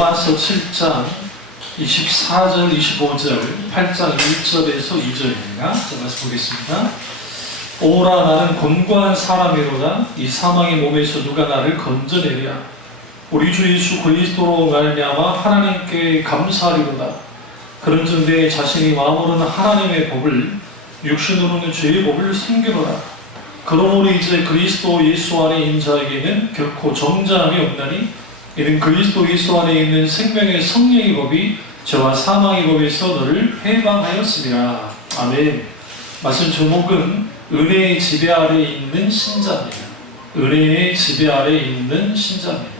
로마서 7장 24절, 25절, 8장 1절에서 2절입니다. 제가 보겠습니다. 오라 나는 곤고한 사람이로다. 이 사망의 몸에서 누가 나를 건져내랴. 우리 주 예수 그리스도로 말미암아 하나님께 감사하리로다. 그런즉 내 자신이 마음으로는 하나님의 법을, 육신으로는 죄의 법을 숨기노라. 그러므로 이제 그리스도 예수 안에 있는 자에게는 결코 정죄함이 없나니 이는 그리스도 예수 안에 있는 생명의 성령의 법이 저와 사망의 법에서 너를 해방하였습니다. 아멘. 말씀 제목은 은혜의 지배 아래 있는 신자입니다. 은혜의 지배 아래 있는 신자입니다.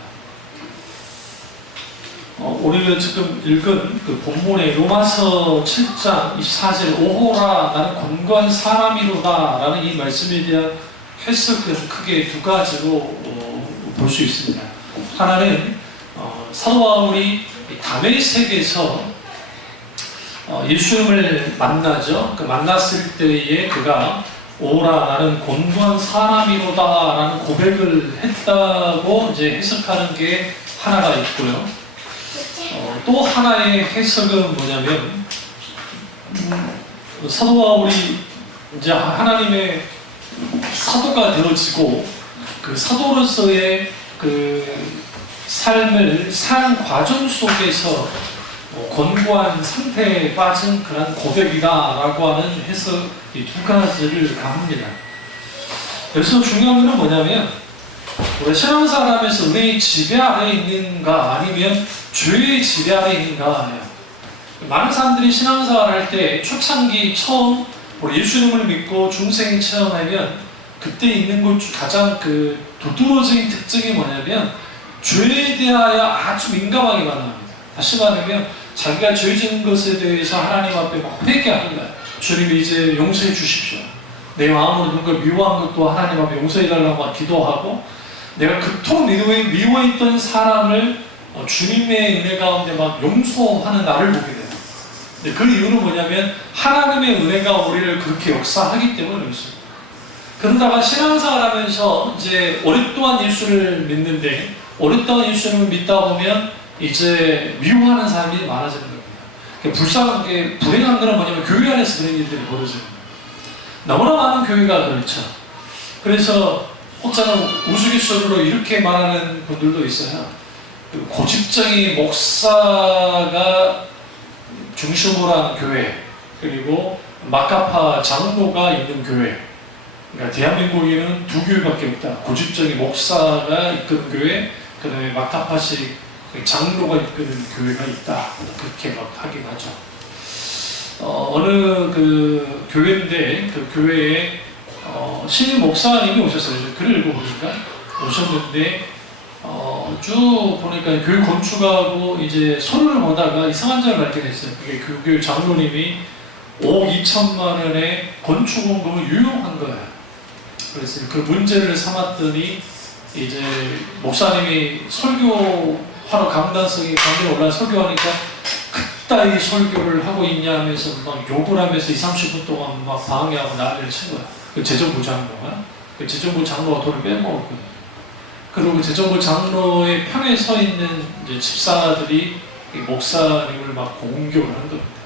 우리가 지금 읽은 그 본문의 로마서 7장 24절 오호라 나는 곤고한 사람이로다 라는 이 말씀에 대한 해석은 크게 두 가지로 볼 수 있습니다. 하나는 사도 바울이 다메섹에서 예수님을 만나죠. 그 만났을 때에 그가 오라 나는 곤고한 사람이로다 라는 고백을 했다고 이제 해석하는 게 하나가 있고요. 또 하나의 해석은 뭐냐면 사도 바울이 이제 하나님의 사도가 되어지고 그 사도로서의 그 삶을 산 과정 속에서 곤고한 상태에 빠진 그런 고백이다라고 하는 해석 이 두 가지를 합니다. 그래서 중요한 것은 뭐냐면 우리 신앙생활하면서 은혜의 지배 아래에 있는가 아니면 죄의 지배 아래에 있는가. 많은 사람들이 신앙생활 할 때 초창기 처음 우리 예수님을 믿고 중생이 체험하면 그때 있는 것 중 가장 그 두드러진 특징이 뭐냐면 죄에 대하여 아주 민감하게 반응합니다. 다시 말하면 자기가 죄 지은 것에 대해서 하나님 앞에 막 회개하는 거야. 주님 이제 용서해 주십시오. 내 마음으로 누군가 미워한 것도 하나님 앞에 용서해 달라고 기도하고 내가 그토록 미워했던 사람을 주님의 은혜 가운데 막 용서하는 나를 보게 돼요. 그 이유는 뭐냐면 하나님의 은혜가 우리를 그렇게 역사하기 때문에 그렇습니다. 그러다가 신앙생활 하면서 이제 오랫동안 예수를 믿는데 오랫동안 예수님을 믿다 보면 이제 미워하는 사람이 많아지는 겁니다. 불쌍한 게 불행한 거는 뭐냐면 교회 안에서 그런 일들이 벌어집니다. 너무나 많은 교회가 그렇죠. 그래서 혹자는 우스갯소리로 이렇게 말하는 분들도 있어요. 고집쟁이 목사가 중심으로 하는 교회, 그리고 마카파 장로가 있는 교회. 그러니까 대한민국에는 두 교회밖에 없다. 고집쟁이 목사가 이끄는 교회, 그 다음에 마카파식 장로가 이끄는 교회가 있다. 그렇게 막 하긴 하죠. 어느 그 교회인데 그 교회에 신임 목사님이 오셨어요. 글을 읽어보니까 오셨는데 쭉 보니까 교회 건축하고 이제 서류를 보다가 이상한 점을 발견했어요. 그게 그 교회 장로님이 5억 2천만 원의 건축원금을 유용한 거예요. 그래서 그 문제를 삼았더니 이제 목사님이 설교하러 강단성에 강단에 올라 설교하니까 그따위 설교를 하고 있냐 하면서 막 욕을 하면서 20-30분 동안 막 방해하고 난리를 친 거야. 그 재정부 장로가. 그 재정부 장로가 돈을 빼먹었거든요. 그리고 재정부 장로의 편에 서 있는 이제 집사들이 목사님을 막 공격을 한 겁니다.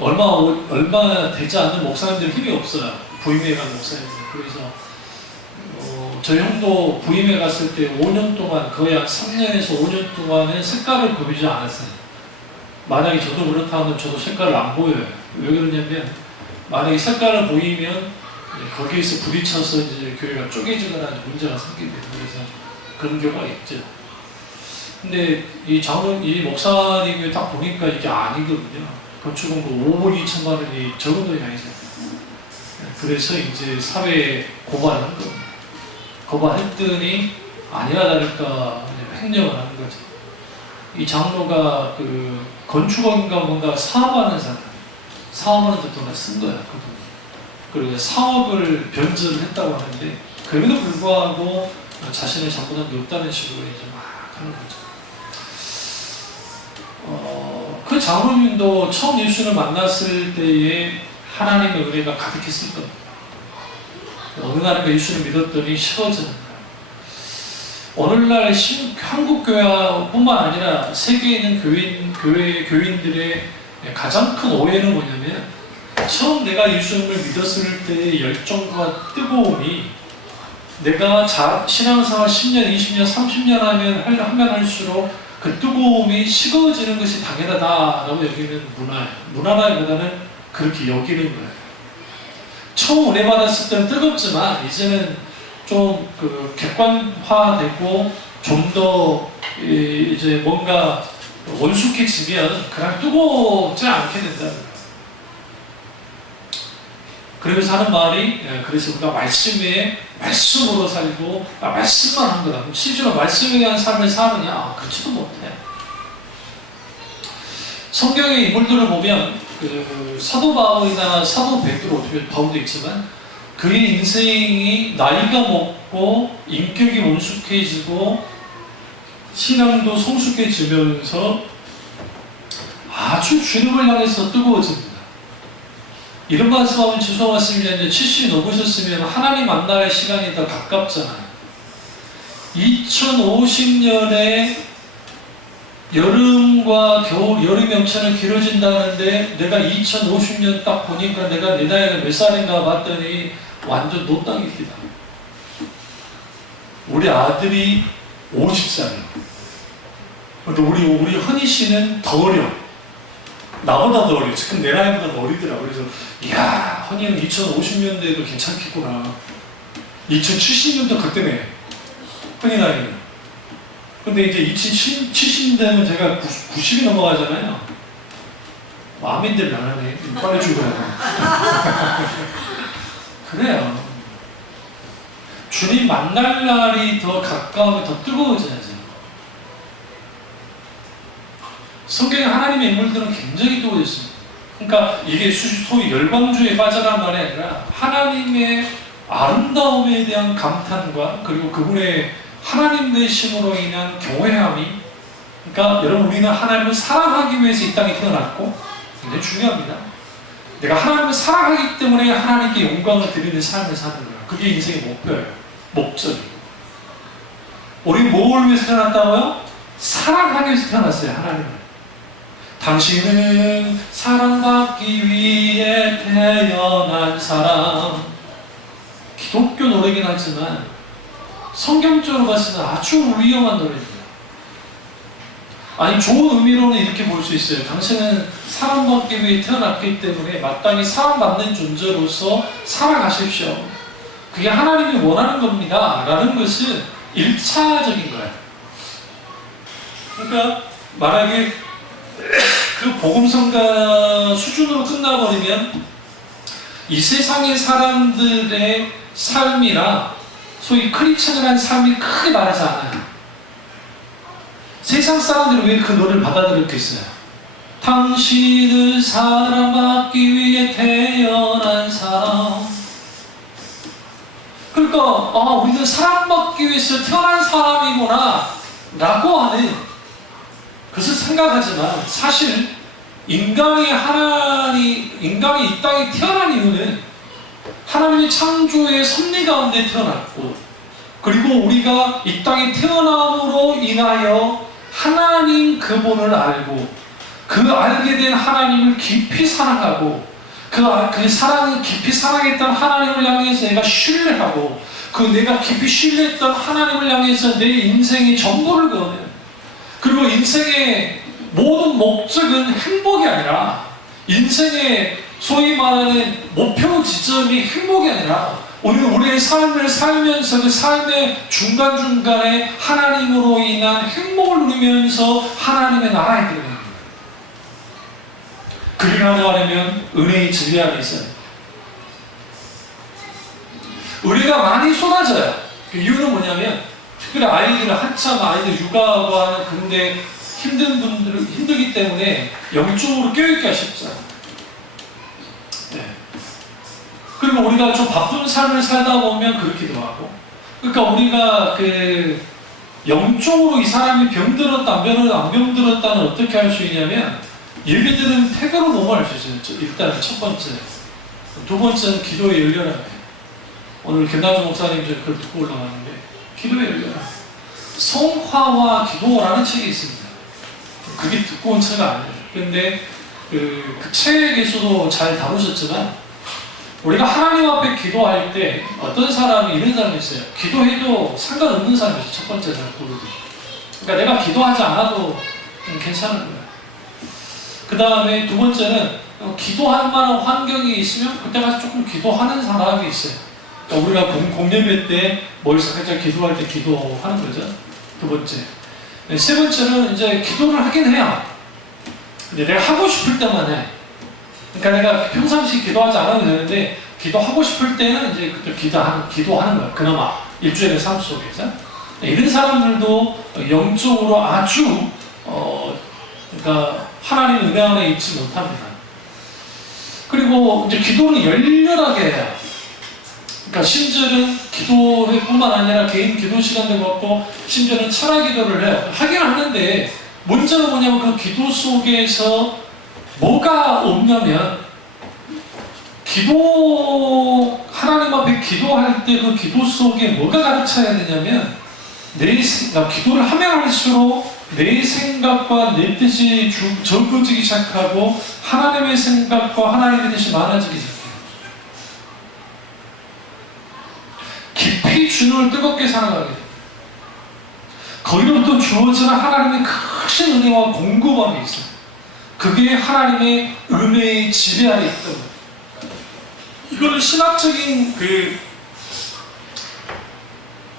얼마 되지 않는 목사님들 힘이 없어요. 부임해 간 목사님들. 그래서 저희 형도 부임해 갔을 때 5년 동안 거의 한 3년에서 5년 동안은 색깔을 보이지 않았어요. 만약에 저도 그렇다면 저도 색깔을 안 보여요. 왜 그러냐면 만약에 색깔을 보이면 거기에서 부딪혀서 이제 교회가 쪼개지거나 문제가 생기게 돼요. 그래서 그런 경우가 있죠. 근데 이 목사님이 딱 보니까 이게 아니거든요. 건축원금 5억 2천만 원이 적은 돈이 아니죠. 그래서 이제 사회에 고발을 한 겁니다. 고발했더니 아니나 다를까 횡령을 하는 거죠. 이 장로가 그 건축원인가 뭔가 사업하는 사람, 4억 원도 돈을 쓴 거야. 그 돈. 그리고 사업을 변제를 했다고 하는데 그럼에도 불구하고 자신의 잘못한 없다는 식으로 이제 막 하는 거죠. 그 장로님도 처음 예수를 만났을 때에 하나님의 은혜가 가득했을 겁니다. 어느 날인가 예수를 믿었더니 싫어지는 거예요. 오늘날 한국 교회뿐만 아니라 세계에 있는 교인들의 가장 큰 오해는 뭐냐면, 처음 내가 예수님을 믿었을 때의 열정과 뜨거움이 내가 신앙생활 10년, 20년, 30년 하면 할수록 그 뜨거움이 식어지는 것이 당연하다라고 여기는 문화예요. 문화라기보다는 그렇게 여기는 거예요. 처음 은혜 받았을 때는 뜨겁지만 이제는 좀 객관화되고 좀 더 이제 뭔가 원숙해지면 그냥 뜨겁지 않게 된다는 거예요. 그러면서 하는 말이, 그래서 우리가 말씀으로 살고, 말씀만 한 거다. 그럼 실제로 말씀에 대한 삶을 사느냐? 그렇지도 못해. 성경의 인물들을 보면, 사도 바울이나 사도 바울도 있지만, 그의 인생이 나이가 먹고, 인격이 원숙해지고, 신앙도 성숙해지면서 아주 주님을 향해서 뜨거워집니다. 이런 말씀하면 죄송한 말씀인데 70이 넘으셨으면 하나님 만날 시간이 더 가깝잖아요. 2050년에 여름과 겨울, 여름 연차는 길어진다는데 내가 2050년 딱 보니까 내가 내 나이가 몇 살인가 봤더니 완전 노땅입니다. 우리 아들이 50살이에요. 근데 우리 흔희 씨는 더 어려. 나보다 더 어려. 지금 내 나이보다 더 어리더라고. 그래서 이야, 헌이는 2050년대에도 괜찮겠구나. 2070년도 그때네. 헌이 나이는. 근데 이제 2070년대면 제가 90이 넘어가잖아요. 아멘들 안 하네. 빨리 죽어야 그래요. 주님 만날 날이 더 가까우면 더 뜨거워져야죠. 성경의 하나님의 인물들은 굉장히 뜨거워졌습니다. 그러니까 이게 소위 열방주의에 빠져간 말이 아니라 하나님의 아름다움에 대한 감탄과 그리고 그분의 하나님 되심으로 인한 경외함이, 그러니까 여러분, 우리는 하나님을 사랑하기 위해서 이 땅에 태어났고, 굉장히 중요합니다. 내가 하나님을 사랑하기 때문에 하나님께 영광을 드리는 삶을 사는 거예요. 그게 인생의 목표예요. 목적이고. 우리 뭘 위해서 태어났다고요? 사랑하기 위해서 태어났어요. 하나님을. 당신은 사랑받기 위해 태어난 사람. 기독교 노래긴 하지만 성경적으로 봤을 때 아주 위험한 노래입니다. 아니, 좋은 의미로는 이렇게 볼 수 있어요. 당신은 사랑받기 위해 태어났기 때문에 마땅히 사랑받는 존재로서 살아가십시오. 그게 하나님이 원하는 겁니다. 라는 것은 1차적인 거예요. 그러니까 만약에 그 복음성가 수준으로 끝나버리면 이 세상의 사람들의 삶이나 소위 크리스천이라는 삶이 크게 다르지 않아요. 세상 사람들이 왜 그 노래를 받아들였겠어요? 당신은 사랑받기 위해 태어난 사람. 그러니까 우리는 사랑받기 위해서 태어난 사람이구나 라고 하는 그것을 생각하지만, 사실 인간이 이 땅에 태어난 이유는 하나님의 창조의 섭리 가운데 태어났고, 그리고 우리가 이 땅에 태어남으로 인하여 하나님 그분을 알고, 그 알게 된 하나님을 깊이 사랑하고, 그 사랑을 깊이 사랑했던 하나님을 향해서 내가 신뢰하고, 그 내가 깊이 신뢰했던 하나님을 향해서 내 인생의 전부를 거는, 그리고 인생의 모든 목적은 행복이 아니라, 인생의 소위 말하는 목표 지점이 행복이 아니라, 우리는 우리의 삶을 살면서 그 삶의 중간중간에 하나님으로 인한 행복을 누리면서 하나님의 나라에 들어가는 거예요. 그렇게 하려면 은혜의 진리함이 있어요. 은혜가 많이 쏟아져요. 그 이유는 뭐냐면, 특별히 한참 아이들 육아하고 하는, 근데 힘든 분들은 힘들기 때문에 영적으로 껴있기가 쉽잖아요. 네. 그리고 우리가 좀 바쁜 삶을 살다 보면 그렇기도 하고, 그러니까 우리가 영적으로 이 사람이 병들었다, 안 병들었다는 어떻게 할 수 있냐면, 예배드는 태도로 너무 알 수 있어요. 일단 첫 번째. 두 번째는 기도에 열려라. 오늘 견나주 목사님 그걸 듣고 올라갔는데, 기도에 열려라. 성화와 기도라는 책이 있습니다. 그게 두꺼운 책은 아니에요. 근데 그 책에서도 잘 다루셨지만 우리가 하나님 앞에 기도할 때 어떤 사람이 이런 사람이 있어요. 기도해도 상관없는 사람이 있어요. 첫 번째 사람 부르기. 그러니까 내가 기도하지 않아도 괜찮은 거예요. 그 다음에 두 번째는 기도할 만한 환경이 있으면 그때 가서 조금 기도하는 사람이 있어요. 그러니까 우리가 공예배 때 뭘 살짝 기도할 때 기도하는 거죠. 두 번째. 세 번째는 이제 기도를 하긴 해요. 근데 내가 하고 싶을 때만 해. 그러니까 내가 평상시 기도하지 않아도 되는데 기도하고 싶을 때는 이제 그때 기도하는 거야. 그나마 일주일의 삶 속에서. 이런 사람들도 영적으로 아주 그러니까 하나님 은혜 안에 있지 못합니다. 그리고 이제 기도는 열렬하게 해요. 그러니까 심지어는 기도뿐만 아니라 개인 기도 시간도 갖고 심지어는 철학 기도를 해요. 하긴 하는데 문제는 뭐냐면 그 기도 속에서 뭐가 없냐면 하나님 앞에 기도할 때 그 기도 속에 뭐가 가르쳐야 되냐면 기도를 하면 할수록 내 생각과 내 뜻이 적어지기 시작하고 하나님의 생각과 하나님의 뜻이 많아지기 시작해요. 깊이 주님을 뜨겁게 사랑하게 돼요. 거기로부터 주어지는 하나님의 크신 은혜와 공급함이 있어요. 그게 하나님의 은혜의 지배 아래 있다고 해요. 이거는 신학적인 그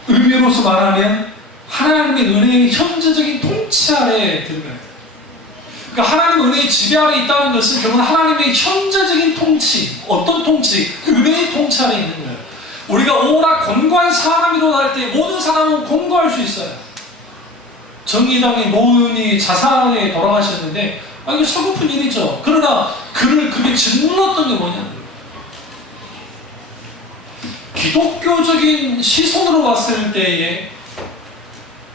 의미로서 말하면 하나님의 은혜의 현재적인 통치 아래에 들어가요. 그러니까 하나님의 은혜의 지배 아래 있다는 것은 결국 하나님의 현재적인 통치, 어떤 통치? 은혜의 통치 아래 있는 거예요. 우리가 오라 권고한 사람이로 할 때 모든 사람은 권고할 수 있어요. 정의당의 노은이 자살에 돌아가셨는데 이게 서글픈 일이죠. 그러나 그게 짓눌렀던 게 뭐냐? 기독교적인 시선으로 봤을 때에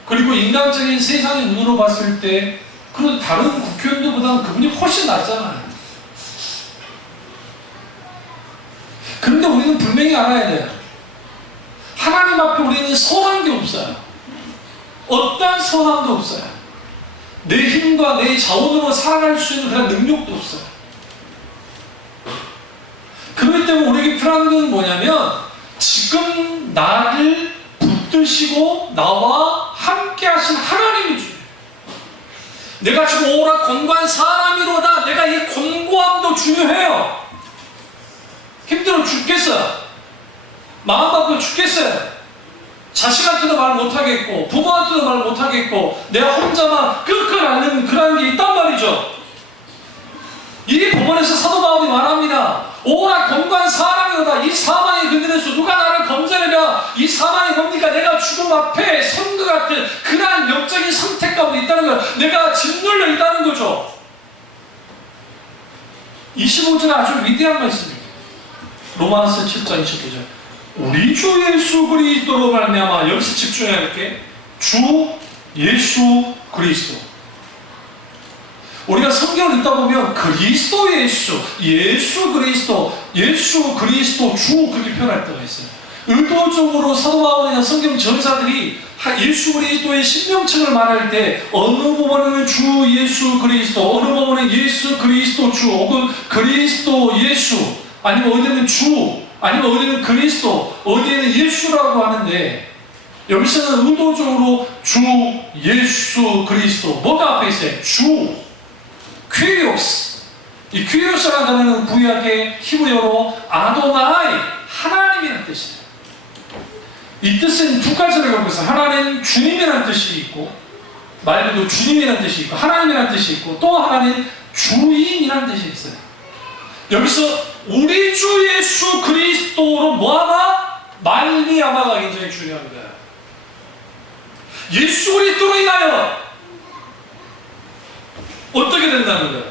그리고 인간적인 세상의 눈으로 봤을 때 그런 다른 국회의원들보다는 그분이 훨씬 낫잖아요. 그런데 우리는 분명히 알아야 돼요. 하나님 앞에 우리는 선한 게 없어요. 어떠한 선함도 없어요. 내 힘과 내 자원으로 살아갈 수 있는 그런 능력도 없어요. 그렇기 때문에 우리에게 필요한 건 뭐냐면 지금 나를 붙드시고 나와 함께 하신 하나님이 중요해요. 내가 지금 오라 권고한 사람이로다. 내가 이 권고함도 중요해요. 힘들어 죽겠어요. 마음 아프고 죽겠어요. 자식한테도 말 못하겠고 부모한테도 말 못하겠고 내가 혼자만 끙끙 앓는 그런 게 있단 말이죠. 이 본문에서 사도 바울이 말합니다. 오라 권고한 사람이로다. 이 사망의 그늘에서 누가 나를 건져내랴. 이 사망이 뭡니까? 내가 죽음 앞에 선 것 같은 그러한 영적인 선택 가운데 있다는 거예요. 내가 짓눌려 있다는 거죠. 25절에 아주 위대한 말씀입니다. 로마서 7장 25절. 우리 주 예수 그리스도로 말미암아, 여기서 집중해야 할 게 주 예수 그리스도. 우리가 성경을 읽다 보면 그리스도 예수 그리스도 주 그렇게 표현할 때가 있어요. 의도적으로 사도 바울이나 성경 전사들이 예수 그리스도의 신명칭을 말할 때 어느 부분에는 주 예수 그리스도, 어느 부분에는 예수 그리스도 주, 혹은 그리스도 예수, 아니면 어디는 주, 아니면 어디는 그리스도, 어디에는 예수라고 하는데 여기서는 의도적으로 주 예수 그리스도. 뭐가 앞에 있어요? 주 퀴리오스. 이 퀴리오스라는 단어는 구약의 히브리어로 아도나이, 하나님이라는 뜻이에요. 이 뜻은 두 가지를 갖고 있어요. 하나는 주님이라는 뜻이 있고, 말 그대로 주님이라는 뜻이 있고, 하나님이라는 뜻이 있고, 또 하나는 주인이라는 뜻이 있어요. 여기서 우리 주 예수 그리스도로 뭐하나? 말미암아가 굉장히 중요한 거예요. 예수 그리스도로 인하여 어떻게 된다는 거예요?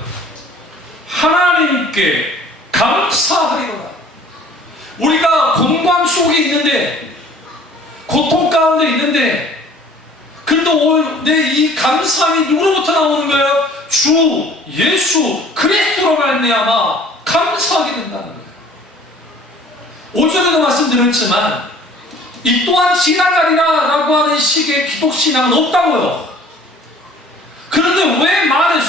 하나님께 감사하리로다. 우리가 공고함 속에 있는데, 고통 가운데 있는데, 근데 오늘 내 이 감사함이 누구로부터 나오는 거예요? 주 예수 그리스도로 말미암아 감사하게 된다는 거예요. 5절에도 말씀드렸지만 이 또한 지나가리라 라고 하는 식의 기독신앙은 없다고요. 그런데 왜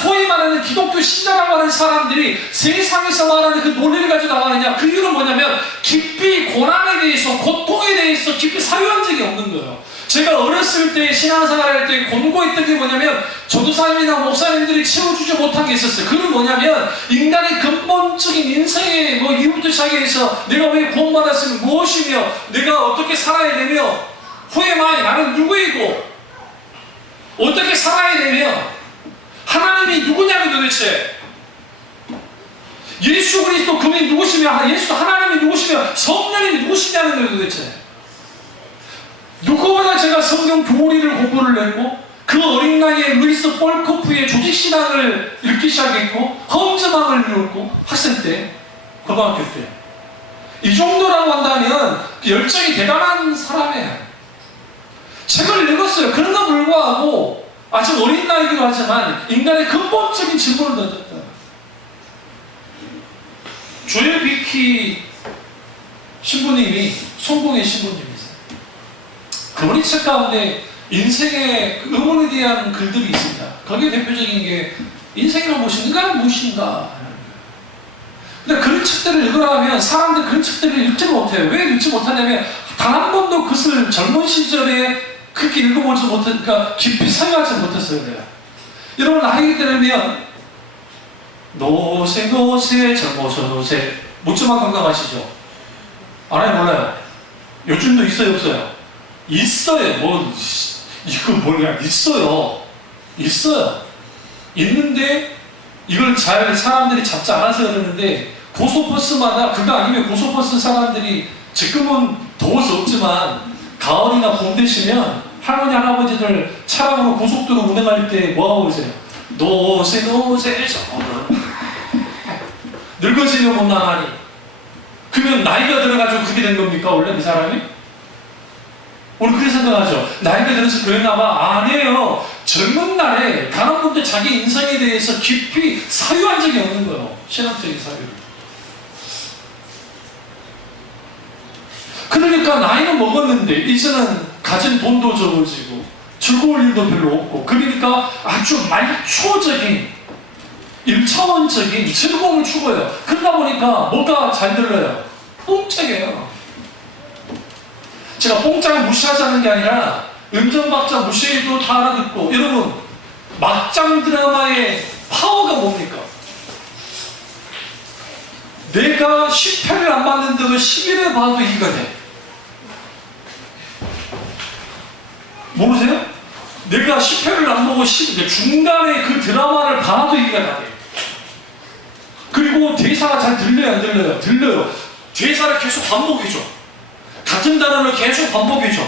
소위 말하는 기독교 신자라고 하는 사람들이 세상에서 말하는 그 논리를 가지고 나가느냐? 그 이유는 뭐냐면 깊이 고난에 대해서, 고통에 대해서 깊이 사유한 적이 없는 거예요. 제가 어렸을 때 신앙생활 할 때 권고했던 게 뭐냐면 전도사님이나 목사님들이 채워주지 못한 게 있었어요. 그건 뭐냐면 인간의 근본적인 인생의 이유부터 시작해서 내가 왜 구원받았으면 무엇이며 내가 어떻게 살아야 되며 후에만 나는 누구이고 어떻게 살아야 되며 하나님이 누구냐면 도대체 예수 그리스도 그분이 누구시며 예수 하나님이 누구시며 성령님이 누구시냐는 거예요 도대체. 누구보다 제가 성경 교리를 공부를 했고 그 어린 나이에 루이스 볼코프의 조직신앙을 읽기 시작했고 헌금함을 배웠고 학생 때 고등학교 때 이 정도라고 한다면 열정이 대단한 사람이에요. 책을 읽었어요. 그럼에도 불구하고 아직 어린 나이기도 하지만 인간의 근본적인 질문을 던졌다. 조엘 비키 신부님이 성공의 신부님이세요. 그분이 책 가운데 인생의 의문에 대한 글들이 있습니다. 거기에 대표적인 게 인생이란 무엇인가, 인간은 무엇인가. 근데 그런 책들을 읽으라면 사람들이 그런 책들을 읽지 못해요. 왜 읽지 못하냐면 단 한 번도 그것을 젊은 시절에 그렇게 읽어보지 못하니까 깊이 생각하지 못했어요. 내가. 여러분 나이 들으면 노세 젊어서 노세 묻지마 건강하시죠? 알아요 몰라요? 요즘도 있어요 없어요? 있어요. 이거 뭐냐? 있어요. 있는데 이걸 잘 사람들이 잡지 않아서 그러는데 고속버스마다 그거 아니면 고속버스 사람들이 지금은 더워서 없지만 가을이나 봄 되시면 할머니 할아버지들 차량으로 고속도로 운행할 때 뭐하고 계세요? 노세 늙어지면 못 나가니 그러면 나이가 들어가지고 그게 된 겁니까 원래 그 사람이? 우리 그렇게 생각하죠. 나이가 들어서 그랬나봐. 아니에요. 젊은 날에 단 한 번도 자기 인생에 대해서 깊이 사유한 적이 없는 거예요. 신학적인 사유를. 그러니까 나이는 먹었는데 이제는 가진 돈도 적어지고 즐거울 일도 별로 없고 그러니까 아주 말초적인 1차원적인 즐거움을 추구해요. 그러다 보니까 뭐가 잘 들려요? 뽕짝이에요. 제가 뽕짝을 무시하자는 게 아니라 음정박자 무시해도 다 알아듣고 여러분 막장 드라마의 파워가 뭡니까? 내가 10회를 안 봤는데도 11회 봐도 이해가 돼. 모르세요? 내가 10회를 안 보고 중간에 그 드라마를 봐도 이해가 다 돼. 그리고 대사가 잘 들려요 안 들려요? 들려요. 대사를 계속 반복해줘. 같은 단어를 계속 반복해줘.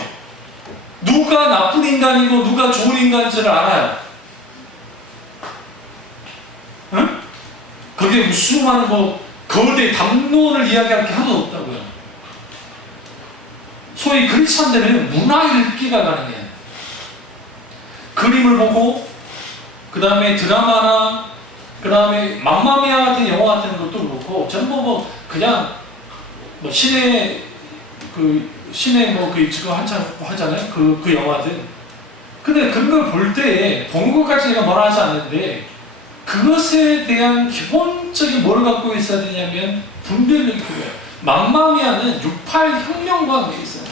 누가 나쁜 인간이고 누가 좋은 인간인지를 알아요. 응? 거기에 무슨 많은 거대 담론을 이야기할 게 하나도 없다고요. 소위 그렇지 않다면 문화 읽기가 가능해요. 그림을 보고 그 다음에 드라마나 그 다음에 맘마미아 같은 영화 같은 것도 그렇고 전부 그냥 신의 지금 한참 하잖아요. 그 영화들. 근데 그런 걸 볼 때에 본 것까지 제가 뭐라 하지 않는데 그것에 대한 기본적인 뭘 갖고 있어야 되냐면 분별력이 필요해요. 맘마미아는 68 혁명과 관계 있어요.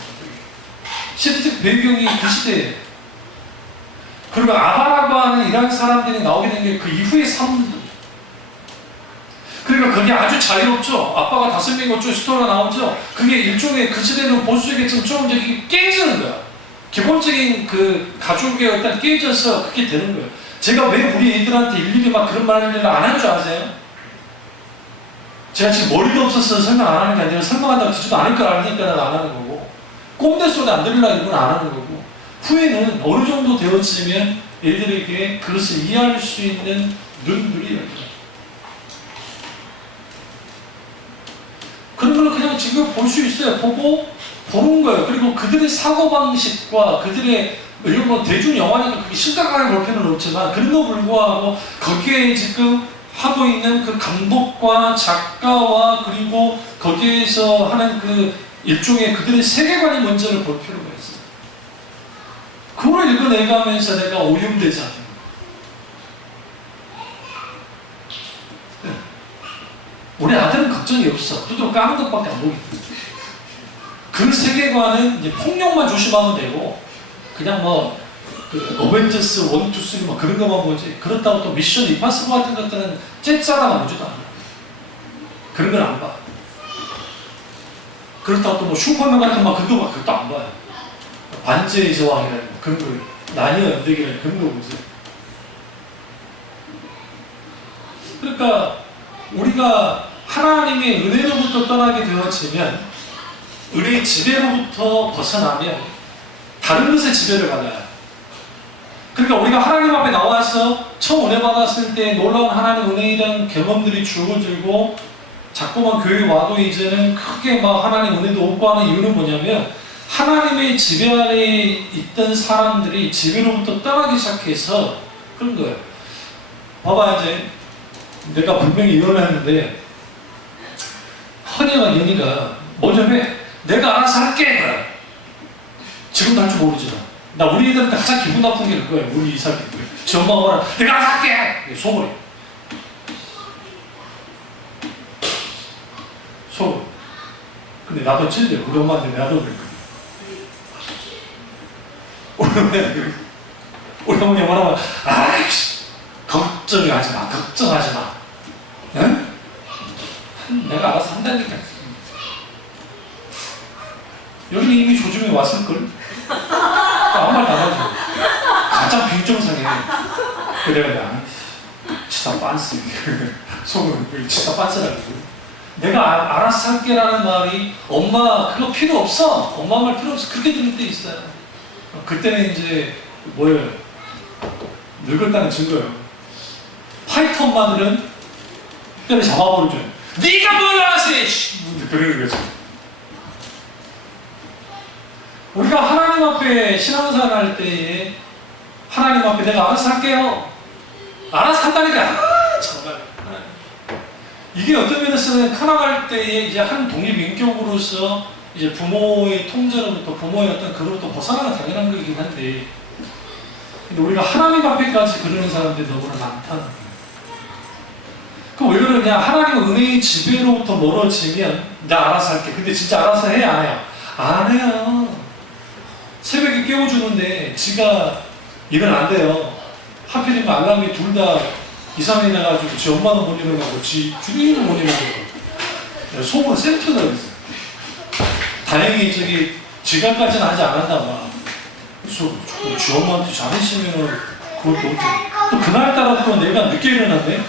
시대적 배경이 그 시대예요. 그리고 아바라고 하는 이런 사람들이 나오게 된 게 그 이후의 삶. 그러니까 그게 아주 자유롭죠. 아빠가 5명이 어쩌고 스토리가 나오죠. 그게 일종의 그 시대는 보수에게 좀 저기 깨지는 거야. 기본적인 그 가족의 어떤 깨져서 그렇게 되는 거예요. 제가 왜 우리 애들한테 일일이 막 그런 말을 안 하는 줄 아세요? 제가 지금 머리도 없어서 설명 안 하는 게 아니라 설명한다고 듣지도 않을 걸 알니까 안 하는 거고 꼰대 소리 안 들으려고 이건 안 하는 거고 후에는 어느 정도 되어지면 애들에게 그것을 이해할 수 있는 눈들이 열려요. 그런 걸 그냥 지금 볼 수 있어요. 보는 거예요. 그리고 그들의 사고방식과 그들의 이런 대중 영화니까 그게 심각하게 볼 필요는 없지만 그럼에도 불구하고 거기에 지금 하고 있는 그 감독과 작가와 그리고 거기에서 하는 그 일종의 그들의 세계관이 먼저를 볼 필요가 있어요. 그걸 읽어내가면서 내가 오염되지 않는 거예요. 네. 우리 아들은 걱정이 없어. 두드러 까는 것밖에 안 보이거든. 그 세계관은 이제 폭력만 조심하면 되고, 그냥 그 어벤져스 1, 2, 3 뭐 그런 것만 보지. 그렇다고 또 미션 임파서블 같은 것들은 째짜라가 보지도 않아. 그런 건 안 봐. 그렇다고 또 뭐 슈퍼맨 같은 그것도 안 봐요. 반지의 제왕이라는 그런 거, 나니어 연대기라는 그런 거 보세요. 그러니까 우리가 하나님의 은혜로부터 떠나게 되어지면, 은혜의 지배로부터 벗어나면 다른 것의 지배를 받아요. 그러니까 우리가 하나님 앞에 나와서 처음 은혜 받았을 때 놀라운 하나님 은혜에 대한 경험들이 줄어들고 자꾸만 교회 와도 이제는 크게 하나님 은혜도 없고 하는 이유는 뭐냐면, 하나님의 지배 아래에 있던 사람들이 지배로부터 떠나기 시작해서 그런 거예요. 봐봐, 이제 내가 분명히 이혼했는데 헌이가 연이가 뭐냐면 내가 알아서 할게. 지금도 할 줄 모르지만 나 우리 애들한테 가장 기분 나쁜 게 그거예요. 우리 이삭이 지 엄마가 말하 내가 알아서 할게. 속을 근데 나도 찔려. 우리 엄마한테 나도 그랬거든. 우리 어머니 뭐라고 아이씨 걱정하지 마. 걱정하지 마. 응? 내가 알아서 한다니까. 여기는 이미 조짐이 왔을걸? 아무 말도 안 하죠. 가장 빈정상해. 그래, 내가, 치사 빤스. 속은 치사 빤스라고. 내가 알아서 할게라는 말이, 엄마, 그거 필요 없어. 엄마 말 필요 없어. 그렇게 들을 때 있어요. 그때는 이제, 뭐예요? 늙었다는 증거예요. 파이터 엄마들은 때를 잡아버리죠. 네가 뭘 알아서 해! 그러는 거죠. 우리가 하나님 앞에 신앙생활 할 때에 하나님 앞에 내가 알아서 할게요. 알아서 한다니까. 정말. 이게 어떤 면에서는 커나갈 때에 이제 한 독립인격으로서 이제 부모의 통제로부터 부모의 어떤 그로부터 벗어나는 당연한 거이긴 한데, 근데 우리가 하나님 앞에까지 그러는 사람들이 너무나 많다는 거예요. 그럼 왜 그러냐? 하나님의 은혜의 지배로부터 멀어지면 나 알아서 할게. 근데 진짜 알아서 해? 안 해요? 안 해요. 새벽에 깨워주는데 지가 일은 안 돼요. 하필이면 알람이 둘 다 이상해 나가지고 지 엄마는 못 일어나고 지 주인은 못 일어나고 속으로 센터가 있어요. 다행히 지각까지는 하지 않았나 봐. 그래서 지 엄마한테 잘했으면은 그것도 어떻게 또 그날따라 또 내가 늦게 일어났네.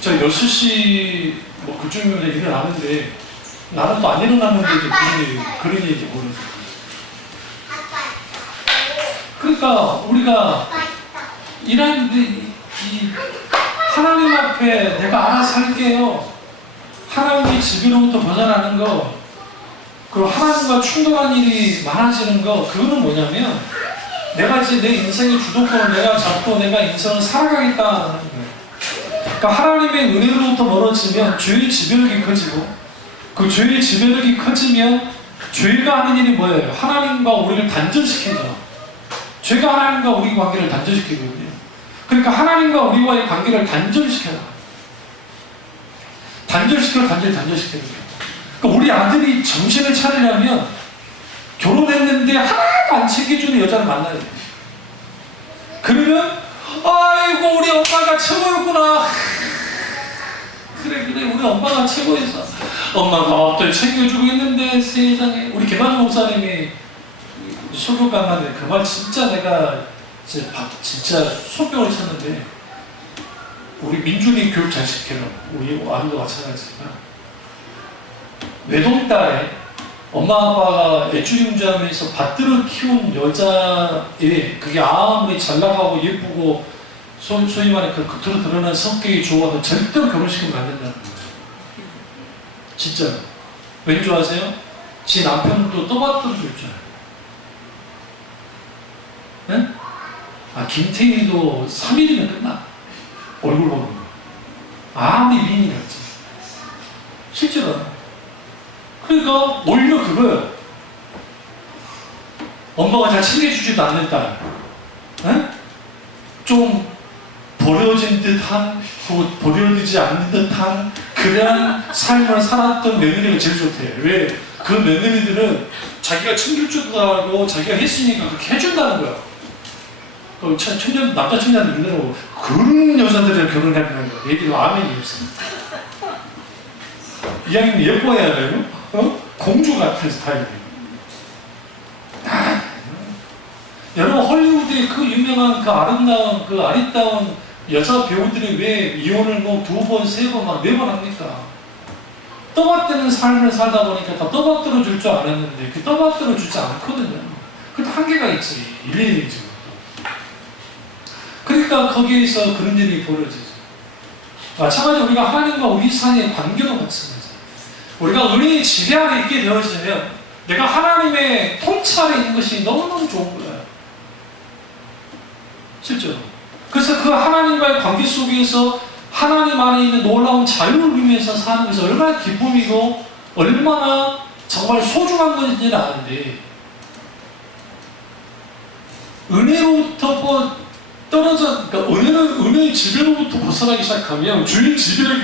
저 6시 그쯤에 일어나는데 나는 또 안 일어났는데 이제 그런 얘기 모르겠어. 그러니까 우리가 이 하나님 앞에 내가 알아서 할게요. 하나님의 지배로부터 벗어나는 거, 그리고 하나님과 충돌한 일이 많아지는 거, 그거는 뭐냐면 내가 이제 내 인생의 주도권을 내가 잡고 내가 인생을 살아가겠다는 거예요. 그러니까 하나님의 은혜로부터 멀어지면 죄의 지배력이 커지고, 그 죄의 지배력이 커지면 죄가 하는 일이 뭐예요? 하나님과 우리를 단절시켜줘. 죄가 하나님과 우리 관계를 단절시키거든요. 그러니까 하나님과 우리와의 관계를 단절시켜요. 단절시켜요. 그러니까 우리 아들이 정신을 차리려면 결혼했는데 하나도 안 챙겨주는 여자를 만나야 돼요. 그러면 아이고 우리 엄마가 최고였구나. 그래 우리 엄마가 최고였어. 엄마가 밥들 챙겨주고 있는데 세상에. 우리 김한주 목사님이 설교 강하는데 그 말 진짜 내가 진짜 손뼉을 쳤는데, 우리 민준이 교육 잘 시켜라. 우리 아들도 마찬가지지만 외동딸에 엄마 아빠가 애주중지하면서 받들어 키운 여자의 그게 아무리 잘 나가고 예쁘고 소위 말해 그 겉으로 드러난 성격이 좋아도 절대로 결혼시키면 안 된다는 거예요. 진짜. 왠 줄 아세요? 지 남편도 떠받들어 줄 줄 알아요. 네? 김태희도 3일이면 끝나. 얼굴 보는 거. 아무리 미인이었지. 실제로. 그러니까 오히려 그거예요. 엄마가 잘 챙겨주지도 않는 딸, 에? 좀 버려진 듯한, 버려지지 않는 듯한 그런 삶을 살았던 며느리가 제일 좋대요. 왜? 그 며느리들은 자기가 챙길 줄도 알고 자기가 했으니까 그렇게 해준다는 거야. 남자 청년들 믿으라고 그런 여자들이랑 결혼하는 거야. 얘들이 아멘이 없어. 이왕이면 예뻐야 돼요. 공주 같은 스타일이에요. 여러분, 헐리우드의 그 유명한 그 아름다운 그 아리따운 여자 배우들이 왜 이혼을 뭐 2번, 3번, 막 4번 합니까? 떠받드는 삶을 살다 보니까 다 떠받들어 줄 줄 알았는데 그 떠받들어 주지 않거든요. 그것도 한계가 있지. 일리는지. 그러니까 거기에서 그런 일이 벌어지죠. 마찬가지로 우리가 하나님과 우리 사이의 관계도 마찬가지예요. 우리가 은혜의 지배 안에 있게 되어지면 내가 하나님의 통찰에 있는 것이 너무너무 좋은 거예요. 실제로. 그래서 그 하나님과의 관계 속에서 하나님 안에 있는 놀라운 자유를 누리면서 사는 것이 얼마나 기쁨이고 얼마나 정말 소중한 것인지는 아는데, 은혜로부터 떨어져, 그러니까 은혜의 지배로부터 벗어나기 시작하면 주인 지배력이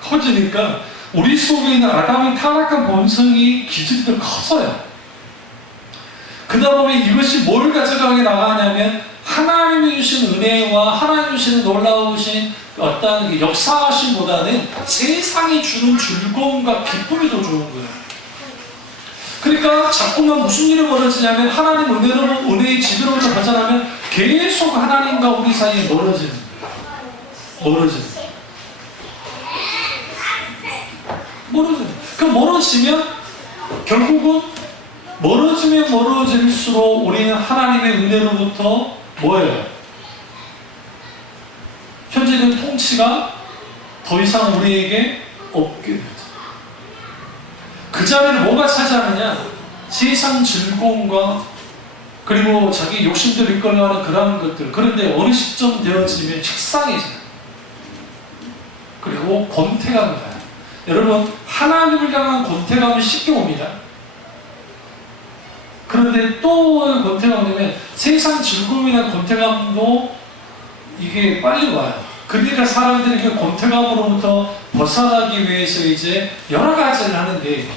커지니까 우리 속에 있는 아담의 타락한 본성이 기질이 커져요. 그러다 보면 이것이 뭘 가져가게 나가냐면 하나님이 주신 은혜와 하나님이 주신 놀라우신 어떤 역사하심보다는 세상이 주는 즐거움과 기쁨이 더 좋은 거예요. 그러니까 자꾸만 무슨 일이 벌어지냐면 하나님 은혜의 지배로부터 벗어나면 계속 하나님과 우리 사이에 멀어지는 거예요. 그 멀어지면 결국은 멀어지면 멀어질수록 우리는 하나님의 은혜로부터 뭐예요? 현재는 통치가 더 이상 우리에게 없게 되죠. 그 자리를 뭐가 차지하느냐? 세상 즐거움과 그리고 자기 욕심들 이끌어가는 그런 것들. 그런데 어느 시점 되어지면 식상해져요. 그리고 권태감이 나요. 여러분, 하나님을 향한 권태감은 쉽게 옵니다. 그런데 또 권태감이 되면 세상 즐거움이나 권태감도 이게 빨리 와요. 그러니까 사람들이 그 권태감으로부터 벗어나기 위해서 이제 여러 가지를 하는데,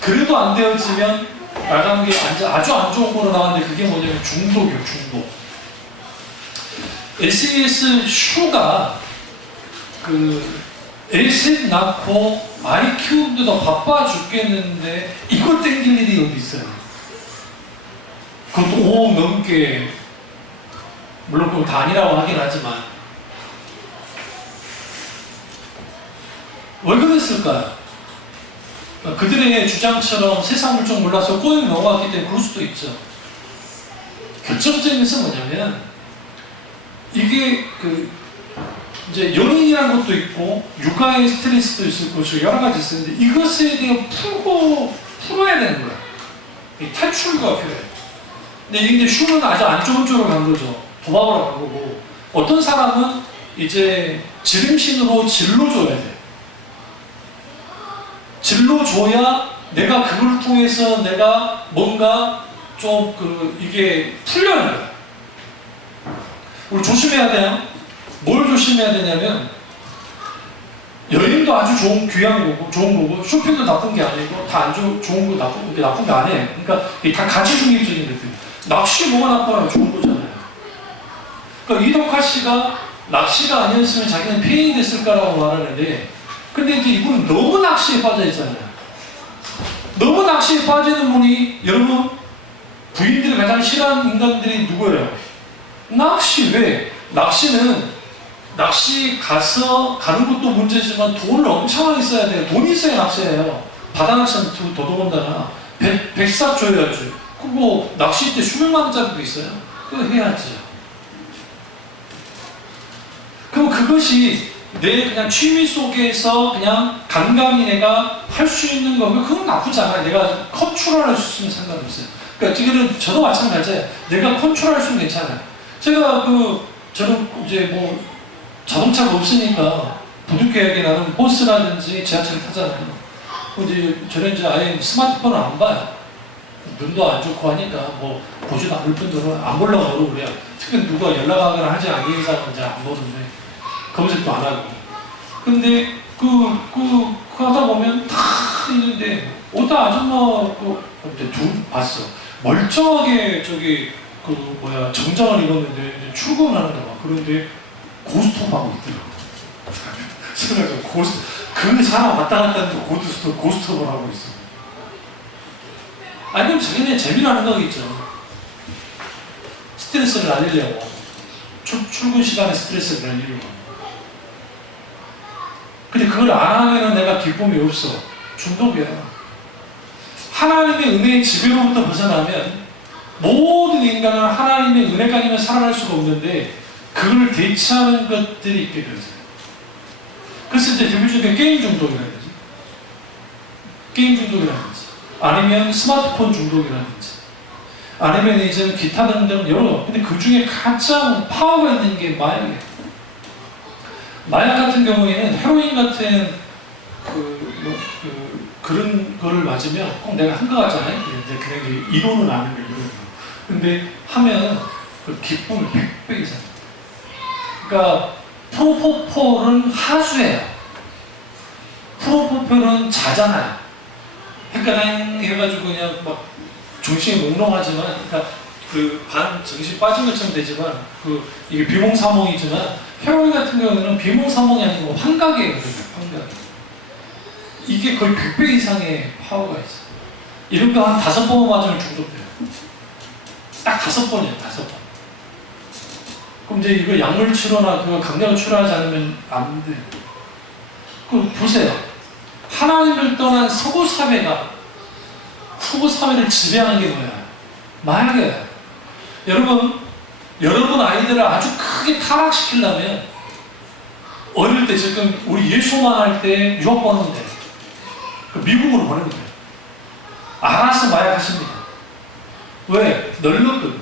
그래도 안 되어지면 나가는 게 아주 안 좋은 거로 나가는데, 그게 뭐냐면 중독이에요. 중독. SBS 슈가 애셋 낳고 아이 키우는데도 바빠 죽겠는데 이거 땡길 일이 어디 있어요? 그것도 5억 넘게, 물론 그건 다 아니라고 하긴 하지만, 왜 그랬을까요? 그들의 주장처럼 세상 물정 몰라서 꼬임이 넘어갔기 때문에 그럴 수도 있죠. 결정적인 것은 뭐냐면, 이게 이제 연인이라는 것도 있고 육아의 스트레스도 있을 것이고 여러 가지 있었는데, 이것에 대해 풀어야 되는 거예요. 탈출구가 필요해요. 근데 이게 슈는 아주 안 좋은 쪽으로 간 거죠. 도박으로 간 거고, 어떤 사람은 이제 지름신으로 질러줘야 돼. 질러줘야 내가 그걸 통해서 내가 뭔가 좀 이게 풀려는 거야. 우리 조심해야 돼요. 뭘 조심해야 되냐면, 여행도 아주 좋은 거고, 쇼핑도 나쁜 게 아니고, 다 좋은 거 나쁜 게 아니에요. 그러니까 다 가치 중립적인 것들. 낚시 뭐가 나빠요? 좋은 거잖아요. 그러니까 이덕화 씨가 낚시가 아니었으면 자기는 폐인이 됐을까라고 말하는데, 근데 이제 이분은 너무 낚시에 빠져 있잖아요. 너무 낚시에 빠지는 분이, 여러분, 부인들이 가장 싫어하는 인간들이 누구예요? 낚시. 왜? 낚시 가는 것도 문제지만 돈을 엄청나게 써야 돼요. 돈이 있어야 낚시해요. 바다 낚시는 더더군다나 백사 줘야지. 그거 낚시 때 수백만 원짜리도 있어요. 그거 해야지. 그럼 그것이 내 그냥 취미 속에서 그냥 간간히 내가 할 수 있는 거면 그건 나쁘지 않아요. 내가 컨트롤할 수 있으면 상관없어요. 그러니까 지금은 저도 마찬가지예요. 내가 컨트롤할 수는 괜찮아요. 제가 저는 이제 뭐 자동차가 없으니까 부득이하게 나는 버스라든지 지하철을 타잖아요. 이제 저는 이제 아예 스마트폰을 안 봐요. 눈도 안 좋고 하니까 뭐 보지도 않을 뿐더러 안 보려고 그러고 그래요. 특히 누가 연락하거나 하지 않는 이상은 이제 안 보는데 검색도 안 하고. 근데 그 하다 보면 다 있는데 어떤 아줌마 둘 봤어. 멀쩡하게 저기 정장을 입었는데 이제 출근하는 거야. 그런데 고스톱하고 있더라고. 그래서 그 사람 왔다 갔다 하는데 고스톱을 하고 있어. 아니 그럼 자기네 재미나는 거겠죠. 스트레스를 날리려고. 출근 시간에 스트레스를 날리려고. 근데 그걸 안 하면 내가 기쁨이 없어. 중독이야. 하나님의 은혜의 지배로부터 벗어나면 모든 인간은 하나님의 은혜가 아니면 살아갈 수가 없는데 그걸 대체하는 것들이 있게 되어요. 그래서 이제 대표적인 게임 중독이라든지 게임 중독이라든지 아니면 스마트폰 중독이라든지 아니면 이제 기타 등등 여러. 근데 그 중에 가장 파워가 있는 게 마약이에요. 마약 같은 경우에는 헤로인 같은 그런 거를 맞으면 꼭 내가 한 거 같잖아요. 이제 그냥 이론은 아는 거예요. 근데 하면 그 기쁨이 100배 이상. 그러니까 프로포폴은 하수예요. 프로포폴은 자잖아요. 헷갈랑 해가지고 그냥 막 정신이 몽롱하지만, 그러니까 그 반 정신 빠진 것처럼 되지만 이게 비몽사몽이지만 헤로인 같은 경우는 비몽사몽이 아니고 환각이에요. 환각. 이게 거의 100배 이상의 파워가 있어요. 이런 거 한 5번 맞으면 중독돼요. 딱 5번이에요. 5번. 그럼 이제 이거 약물 치료나 강약을 치료하지 않으면 안 돼요. 그럼 보세요. 하나님을 떠난 서구 사회가 후구 사회를 지배하는 게 뭐야? 마약이에요. 여러분 아이들을 아주 크게 타락시키려면 어릴 때 지금 우리 예수만 할 때 유학 보는데 미국으로 보내는 거예요. 알아서 마약하십니다. 왜? 널렸거든.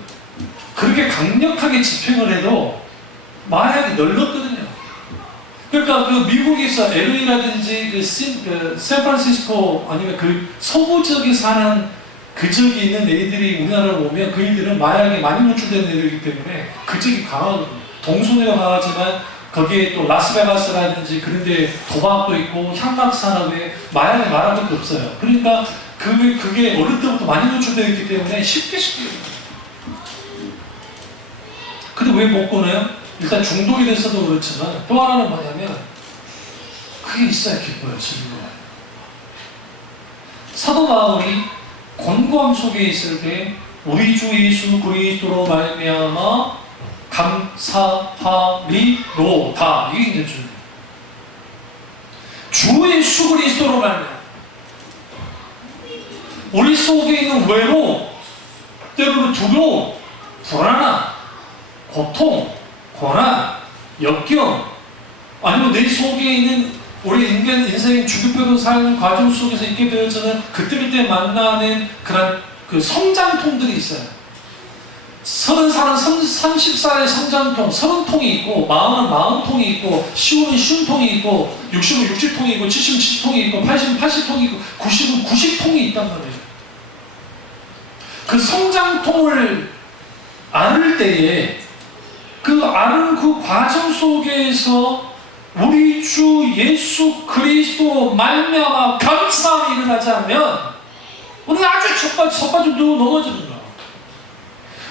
그렇게 강력하게 집행을 해도 마약이 널렸거든요. 그러니까 미국에서 LA라든지 샌프란시스코 아니면 서부 지역에 사는 그 지역에 있는 애들이 우리나라로 오면 그 애들은 마약에 많이 노출된 애들이기 때문에 그 지역이 강하거든요. 동성애가 강하지만 거기에 또 라스베가스라든지 그런데 도박도 있고 향락 산업에 마약을 말할 것도 없어요. 그러니까 그게 어릴 때부터 많이 노출되어 있기 때문에 쉽게 근데 왜 못 끊어요? 일단 중독이 돼서도 그렇지만 또 하나는 뭐냐면 그게 있어야 기뻐요. 즐거워요. 사도 바울이 곤고함 속에 있을 때 우리 주 예수 그리스도로 말미암아 감사하리로다. 이게 이제 주 예수 그리스도로 말미암아 우리 속에 있는 외로움, 때로는 두려움, 불안함, 고통, 고난, 역경, 아니면 내 속에 있는 우리 인생의 주교표로 사는 과정 속에서 있게 되어서는 그때 만나는 그런 성장통들이 있어요. 30살은 30살의 성장통, 30통이 있고, 40은 40통이 있고, 15는 50통이 있고, 60은 60통이 있고, 70은 70통이 있고, 80은 80통이 있고, 90은 90통이 있단 말이에요. 그 성장통을 앓을 때에 앓은 그 과정 속에서 우리 주 예수 그리스도 말미암아 감사함이 일어나지 않으면 우리가 아주 첫 빠져 넘어지는 거야.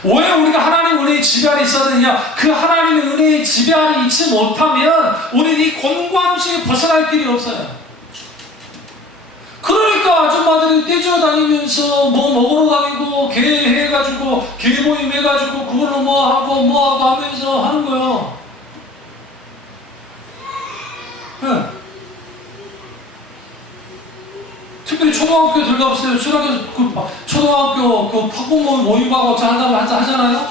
왜 우리가 하나님 은혜의 지배 아래 있어야 되느냐? 그 하나님의 은혜의 지배 아래 있지 못하면 우리는 이 곤고함 속에 벗어날 길이 없어요. 그러니까 아줌마들이 떼지어 다니면서 뭐 먹으러 다니고 개 해가지고 개 모임 해가지고 그걸로 뭐 하고 하면서 하는 거예요. 네. 특별히 초등학교 들어가보세요. 초등학교 학부모 모임하고 하잖아요.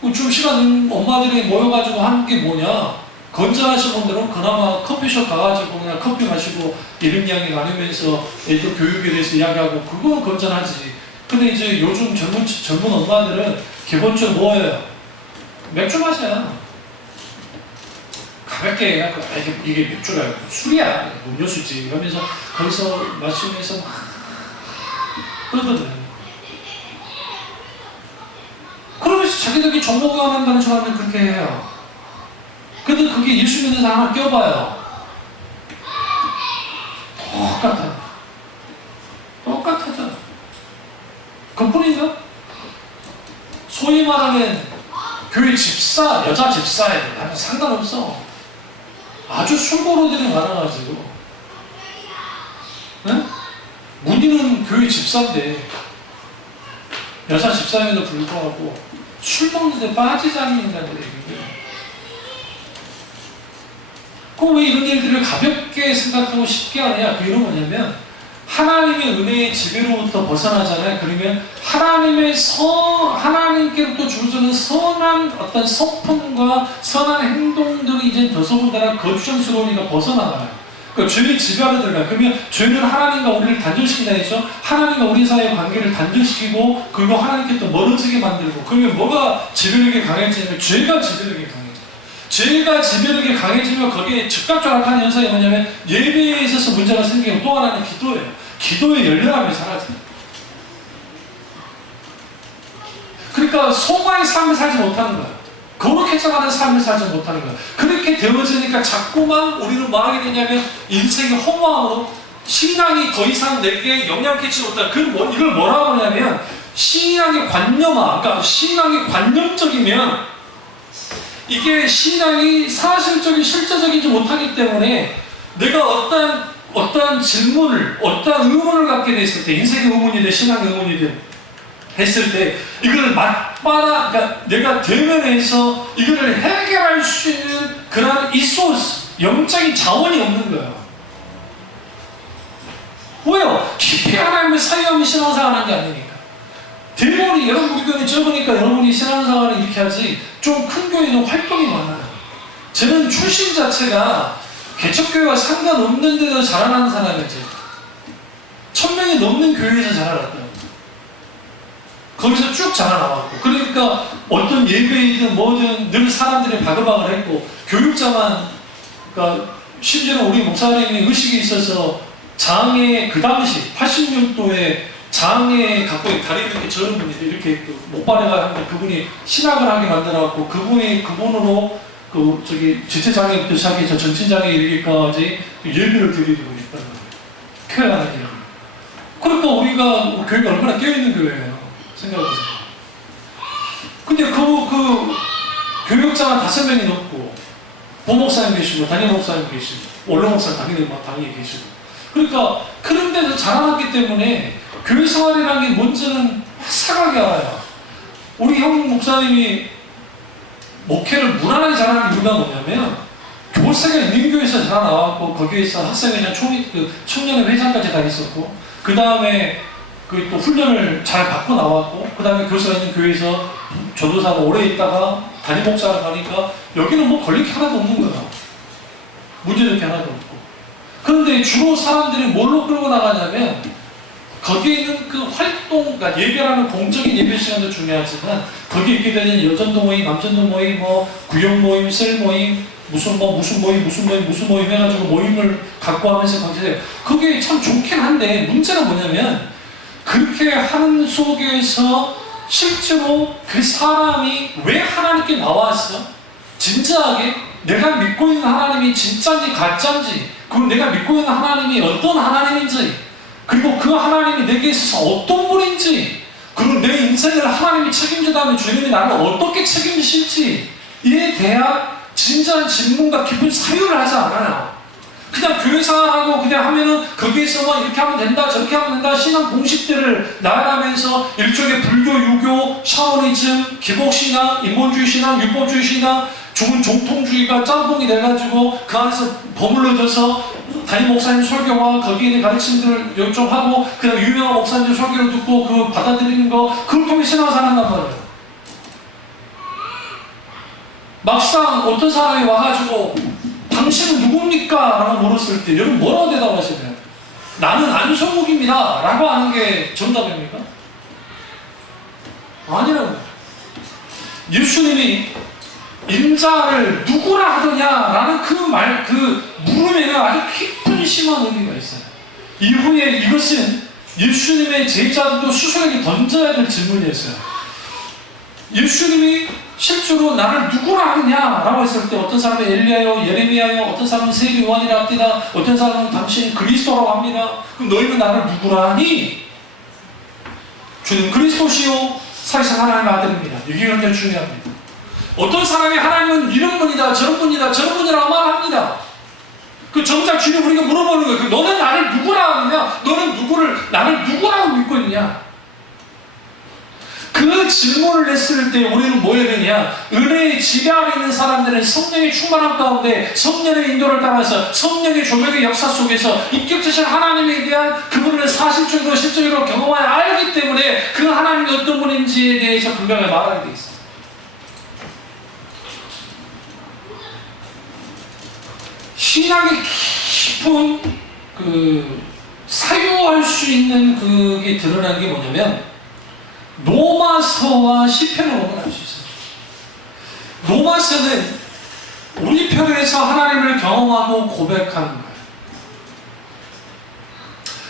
좀 시간 엄마들이 모여가지고 하는 게 뭐냐? 건전하신 분들은 그나마 커피숍 가가지고 그냥 커피 마시고 이런 이야기 나누면서 애들 교육에 대해서 이야기하고 그거 건전하지. 근데 이제 요즘 젊은 엄마들은 기본적으로 뭐예요? 맥주 마셔요. 가볍게 해갖고 이게 맥주가 술이야, 음료수지 이러면서 거기서 마시면서 막 그러거든. 자기들이 정복을 한다는 사람은 그렇게 해요. 근데 그게 예수 믿는 사람을 껴봐요. 똑같아져. 그뿐인가? 소위 말하는 교회 집사, 여자 집사에 나는 상관없어. 아주 술고로들이 많아가지고. 네? 문희는 교회 집사인데 여자 집사임에도 불구하고 술 먹는데 빠지지 않는다는 얘기예요. 그럼 왜 이런 일들을 가볍게 생각하고 쉽게 하느냐? 그 이유는 뭐냐면 하나님의 은혜의 지배로부터 벗어나잖아요. 그러면 하나님께로부터 주어지는 선한 어떤 성품과 선한 행동들이 이제 더더군다나 거추장스러우니까 벗어나가요. 그러니까 죄의 지배하러 들어가요. 그러면 죄는 하나님과 우리를 단절시킨다 했죠. 하나님과 우리 사이의 관계를 단절시키고 그리고 하나님께 또 멀어지게 만들고. 그러면 뭐가 지배력이 강해지냐면 죄가 지배력이 강해져요. 죄가 지배력이 강해지면 거기에 즉각적으로 나타나는 현상이 뭐냐면 예배에 있어서 문제가 생기고 또 하나는 기도예요. 기도의 열렬함이 사라져요. 그러니까 소망의 삶을 살지 못하는 거예요. 거룩해 정하는 삶을 살지 못하는 거예요. 그렇게 되어지니까 자꾸만 우리는 뭐 하게 되냐면 인생의 허무함으로 신앙이 더 이상 내게 영향 끼치지 못한다. 이걸 뭐라고 하냐면 신앙의 관념화. 그러니까 신앙이 관념적이면 이게 신앙이 사실적인 실제적이지 못하기 때문에 내가 어떠한 질문을, 어떠한 의문을 갖게 됐을 때, 인생의 의문이든 신앙의 의문이든 했을 때, 이걸 그러니까 내가 대면해서 이거를 해결할 수 있는 그런 이소스, 영적인 자원이 없는 거예요. 왜요? 깊이 하나님을 사유하며 신앙생활 하는 게 아니니까. 대부분이 여러분 우리 교회 적으니까 여러분이 신앙생활을 이렇게 하지, 좀 큰 교회는 활동이 많아요. 저는 출신 자체가 개척교회와 상관없는데도 자라나는 사람이지. 1000명이 넘는 교회에서 자라났다. 거기서 쭉 자라나왔고. 그러니까 어떤 예배이든 뭐든 늘 사람들이 바글바글 했고, 교육자만, 그러니까 심지어는 우리 목사님이 의식이 있어서 장애, 그 당시 86도에 장애 갖고 다리 이렇게 저런 분이 이렇게 못 바래가지고 그분이 신학을 하게 만들어갖고 그분으로 지체장애부터 시작해서 전신장애에 이르기까지 예배를 드리고 있다는 거예요. 쾌활하게. 그러니까 우리가 교회가 얼마나 깨어있는 교회예요. 생각해보세요. 근데 그 교육자가 5명이 넘고 보목사님 계시고 담임 목사님 계시고 원로 목사님 당연히 계시고 그러니까 그런 데서 자라났기 때문에 교회 생활이라는 게 뭔지는 확실하게 알아요. 우리 형 목사님이 목회를 무난하게 잘하는 이유가 뭐냐면 교세가 있는 교회에서 자라나왔고 거기에서 학생회장 청년회 회장까지 다 했었고 그 다음에 또 훈련을 잘 받고 나왔고 그 다음에 교사가 있는 교회에서 전도사로 오래 있다가 담임 목사를 가니까 여기는 뭐 걸릴 게 하나도 없는 거야. 문제될 게 하나도 없고. 그런데 주로 사람들이 뭘로 끌고 나가냐면 거기에 있는 그 활동, 그러니까 예배라는 공적인 예배 시간도 중요하지만 거기에 있게 되는 여전도 모임, 남전도 모임, 구역 모임, 셀 모임, 무슨 모임 해가지고 모임을 갖고 하면서 거기서 그게 참 좋긴 한데 문제는 뭐냐면 그렇게 하는 속에서 실제로 그 사람이 왜 하나님께 나왔어? 진짜하게 내가 믿고 있는 하나님이 진짜인지 가짜인지 그리고 내가 믿고 있는 하나님이 어떤 하나님인지 그리고 그 하나님이 내게 있어서 어떤 분인지 그리고 내 인생을 하나님이 책임진다면 주님이 나를 어떻게 책임지실지 이에 대한 진지한 질문과 깊은 사유를 하지 않아요. 그냥 교회생활하고 그냥 하면은 거기에서 뭐 이렇게 하면 된다 저렇게 하면 된다 신앙 공식들을 나열하면서 일종의 불교, 유교, 샤머니즘, 기복신앙, 인본주의 신앙, 율법주의 신앙 죽은 정통주의가 짬뽕이 돼가지고 그 안에서 버물러져서 담임 목사님 설교와 거기에 있는 가르침들을 요청하고 그다음 유명한 목사님들 설교를 듣고 그거 받아들이는 거 그걸 통해 신앙생활 한단 말이에요. 막상 어떤 사람이 와가지고 당신은 누굽니까? 라고 물었을 때 여러분 뭐라고 대답하시나요? 나는 안성욱입니다 라고 하는 게 정답입니까? 아니라고. 예수님이 인자를 누구라 하더냐라는 그 물음에는 아주 깊은 심한 의미가 있어요. 이후에 이것은 예수님의 제자들도 스스로에게 던져야 될 질문이었어요. 예수님이 실제로 나를 누구라 하느냐라고 했을 때 어떤 사람은 엘리야요, 예레미야요, 어떤 사람은 세례 요한이라 합니다. 어떤 사람은 당신이 그리스도라고 합니다. 그럼 너희는 나를 누구라 하니? 주는 그리스도시요 살아계신 하나님의 아들입니다. 이게 굉장히 중요합니다. 어떤 사람이 하나님은 이런 분이다, 저런 분이다, 저런 분이라고 말합니다. 그 정작 주님 우리가 물어보는 거예요. 너는 나를 누구라 하느냐? 너는 나를 누구라고 믿고 있느냐? 그 질문을 했을 때 우리는 뭐 해야 되냐? 은혜의 지배 안에 있는 사람들은 성령의 충만함 가운데 성령의 인도를 따라서 성령의 조명의 역사 속에서 인격자신 하나님에 대한 그분을 사실적으로 실적으로 경험하여 알기 때문에 그 하나님이 어떤 분인지에 대해서 분명히 말하게 돼 있어요. 신앙의 깊은 사유할 수 있는 그게 드러난 게 뭐냐면 로마서와 시편을 보면 알 수 있어요. 로마서는 우리 편에서 하나님을 경험하고 고백하는 거예요.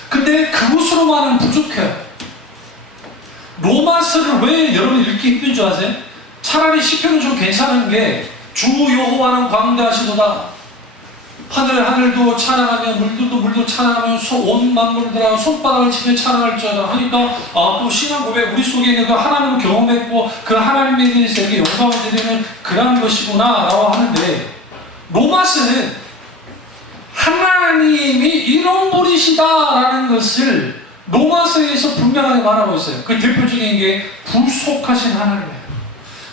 근데 그것으로만은 부족해요. 로마서를 왜 여러분 읽기 힘든 줄 아세요? 차라리 시편은 좀 괜찮은 게 주 여호와는 광대하시도다. 하늘도 찬양하며 물도 찬양하며 온 만물들아 손바닥을 치며 찬양할지어다 하니까 또 신앙 고백 우리 속에 있는 그 하나님을 경험했고 그 하나님에 대해서 이렇게 영광을 드리는 그런 것이구나 라고 하는데 로마서는 하나님이 이런 분이시다라는 것을 로마서에서 분명하게 말하고 있어요. 그 대표적인 게 불속하신 하나님이에요.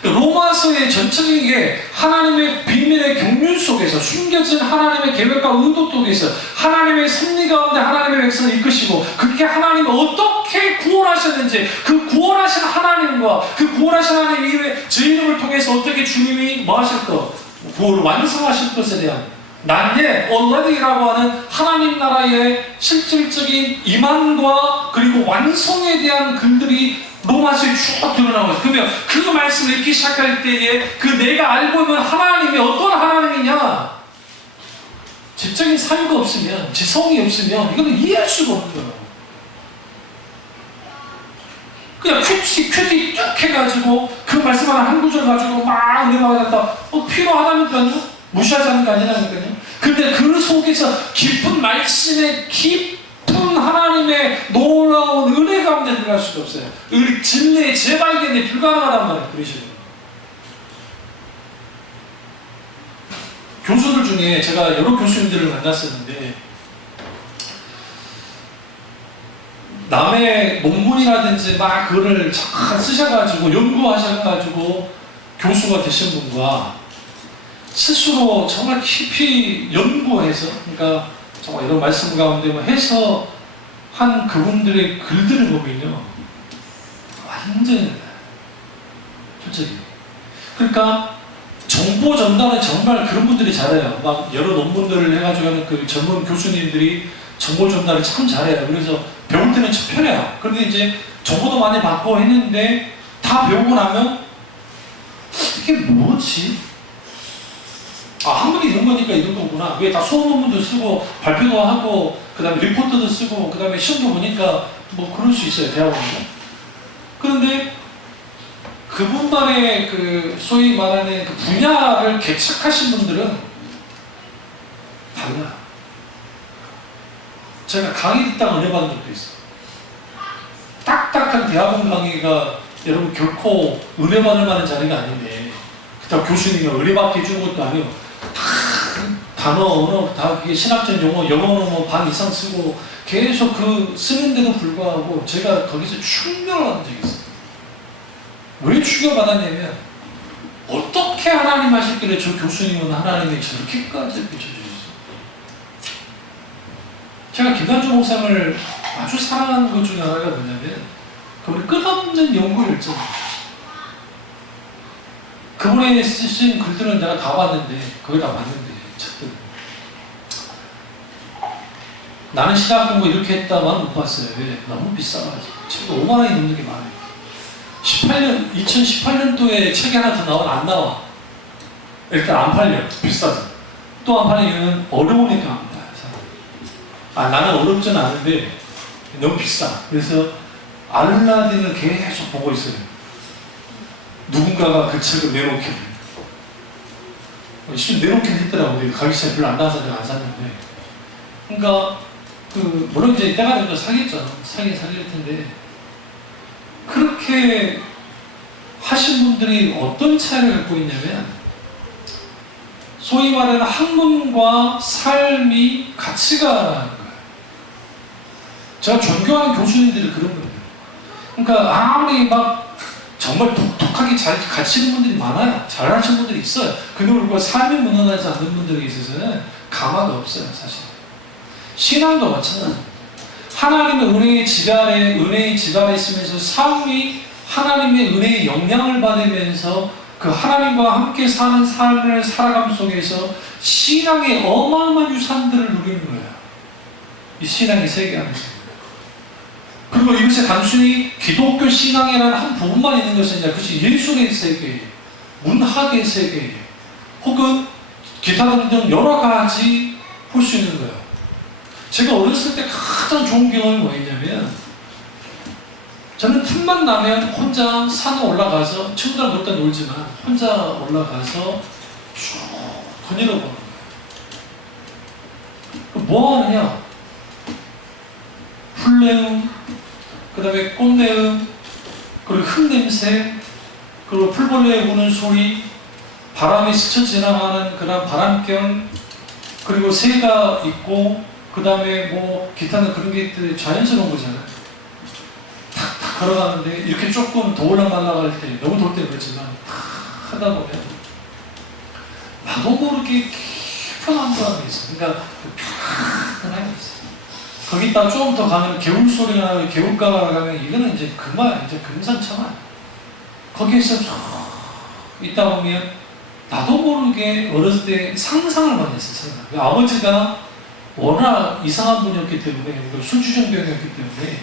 로마서의 전체적인 게 하나님의 비밀의 경륜 속에서 숨겨진 하나님의 계획과 의도 속에서 하나님의 섭리 가운데 하나님의 백성을 이끄시고 그렇게 하나님이 어떻게 구원하셨는지 그 구원하신 하나님과 그 구원하신 하나님 이후에 제 이름을 통해서 어떻게 주님이 뭐 하실 것, 구원을 완성하실 것에 대한 난예 already라고 하는 하나님 나라의 실질적인 임한과 그리고 완성에 대한 글들이 로마서에 쭉 드러나고 있어요. 그러면 그 말씀을 읽기 시작할 때에 그 내가 알고 있는 하나님이 어떤 하나님이냐? 지적인 사유가 없으면, 지성이 없으면 이거는 이해할 수가 없는 거예요. 그냥 큐티 뚝 해가지고 그 말씀 하나 한 구절 가지고 막 은혜가 받았다. 필요하다니까요? 무시하지 않는 게 아니라니까요? 근데 그 속에서 깊은 말씀의 깊은 하나님의 놀라운 은혜 가운데 들어갈 수가 없어요. 우리 진리의 재발견이 불가능하단 말이에요. 그러시죠. 교수들 중에 제가 여러 교수님들을 만났었는데 남의 논문이라든지 막 그거를 잠깐 쓰셔가지고 연구하셔가지고 교수가 되신 분과 스스로 정말 깊이 연구해서 그러니까 정말 이런 말씀 가운데 해서 한 그분들의 글들을 보면요 완전히 솔직히 그러니까 정보 전달은 정말 그런 분들이 잘해요. 막 여러 논문들을 해가지고 하는 그 전문 교수님들이 정보 전달을 참 잘해요. 그래서 배울 때는 참 편해요. 그런데 이제 정보도 많이 받고 했는데 다 배우고 나면 이게 뭐지? 한 분이 이런 거니까 이런 거구나. 왜 다 수업 논문도 쓰고 발표도 하고 그 다음에 리포트도 쓰고 그 다음에 시험도 보니까 뭐 그럴 수 있어요. 대학원도. 그런데 그분만의 그 소위 말하는 그 분야를 개척하신 분들은 달라요. 제가 강의 듣다가 은혜 받은 적도 있어요. 딱딱한 대학원 강의가 여러분 결코 은혜 받을 만한 자리가 아닌데 그렇다고 교수님이 은혜 받게 해주는 것도 아니고 다 단어, 언어, 다 그게 신학적 용어, 영어는 뭐 반 이상 쓰고 계속 그 쓰는데도 불구하고 제가 거기서 충격을 받은 적이 있어요. 왜 충격받았냐면 어떻게 하나님 하셨길래 저 교수님은 하나님이 저렇게까지 비춰주셨어요. 제가 김단주 목사님을 아주 사랑하는 것 중에 하나가 뭐냐면 그분이 끝없는 연구 열정이에요. 그분이 쓰신 글들은 내가 다 봤는데 거의 다 봤는데 책들 나는 신학 공부 이렇게 했다만 못 봤어요. 왜? 너무 비싸가지고 책이 5만 원이 넘는 게 많아요. 2018년도에 책이 하나 더 나와 안 나와. 일단 안 팔려. 비싸서. 또 안 팔리는 이유는 어려우니까 안 팔아요. 나는 어렵지는 않은데 너무 비싸. 그래서 알라딘을 계속 보고 있어요. 누군가가 그 책을 내놓게 됩니다. 실제 내놓긴 했더라고요. 근데 가격차이 별로 안 나서 내가 안 샀는데. 그러니까 물론 이제 때가 되면 사겠죠. 사긴 사길 텐데, 그렇게 하신 분들이 어떤 차이를 갖고 있냐면, 소위 말하는 학문과 삶이 같이 가는 거예요. 제가 존경하는 교수님들이 그런 거예요. 그러니까 아무리 막 정말 독특하게 잘 가르치는 분들이 많아요. 잘하시는 분들이 있어요. 근데 우리가 삶이 무난하지 않는 분들에 있어서는 가망이 없어요, 사실. 신앙도 마찬가지입니다. 하나님의 은혜의 집 안에 있으면서 삶이 하나님의 은혜의 영향을 받으면서 그 하나님과 함께 사는 삶을 살아감 속에서 신앙의 어마어마한 유산들을 누리는 거예요. 이 신앙의 세계 안에서. 그리고 이것이 단순히 기독교 신앙이라는 한 부분만 있는 것이 아니라 그것이 예술의 세계, 문학의 세계, 혹은 기타 등등 여러 가지 볼 수 있는 거예요. 제가 어렸을 때 가장 좋은 경험이 뭐였냐면, 저는 틈만 나면 혼자 산에 올라가서, 친구들랑 놀 때 놀지만 혼자 올라가서 쭉 거닐어보는 거예요. 뭐 하느냐? 풀내음, 그 다음에 꽃내음, 그리고 흙냄새, 그리고 풀벌레 우는 소리, 바람이 스쳐 지나가는 그런 바람결, 그리고 새가 있고, 그 다음에 뭐 기타는 그런 게 자연스러운 거잖아요. 탁탁 걸어가는데 이렇게 조금 더 올라갈 때, 너무 더울 때 그렇지만 탁 하다 보면 나도 모르게 깊은 한가함이 있어요. 그러니까 편안함이 있어요. 거기다 조금 더 가면 개울 소리가 나고, 개울가가 가면 이거는 이제 그만, 이제 금산첨화. 거기에서 쭉 있다 보면 나도 모르게 어렸을 때 상상을 많이 했어요. 상상. 아버지가 워낙 이상한 분이었기 때문에, 술주정병이었기 때문에,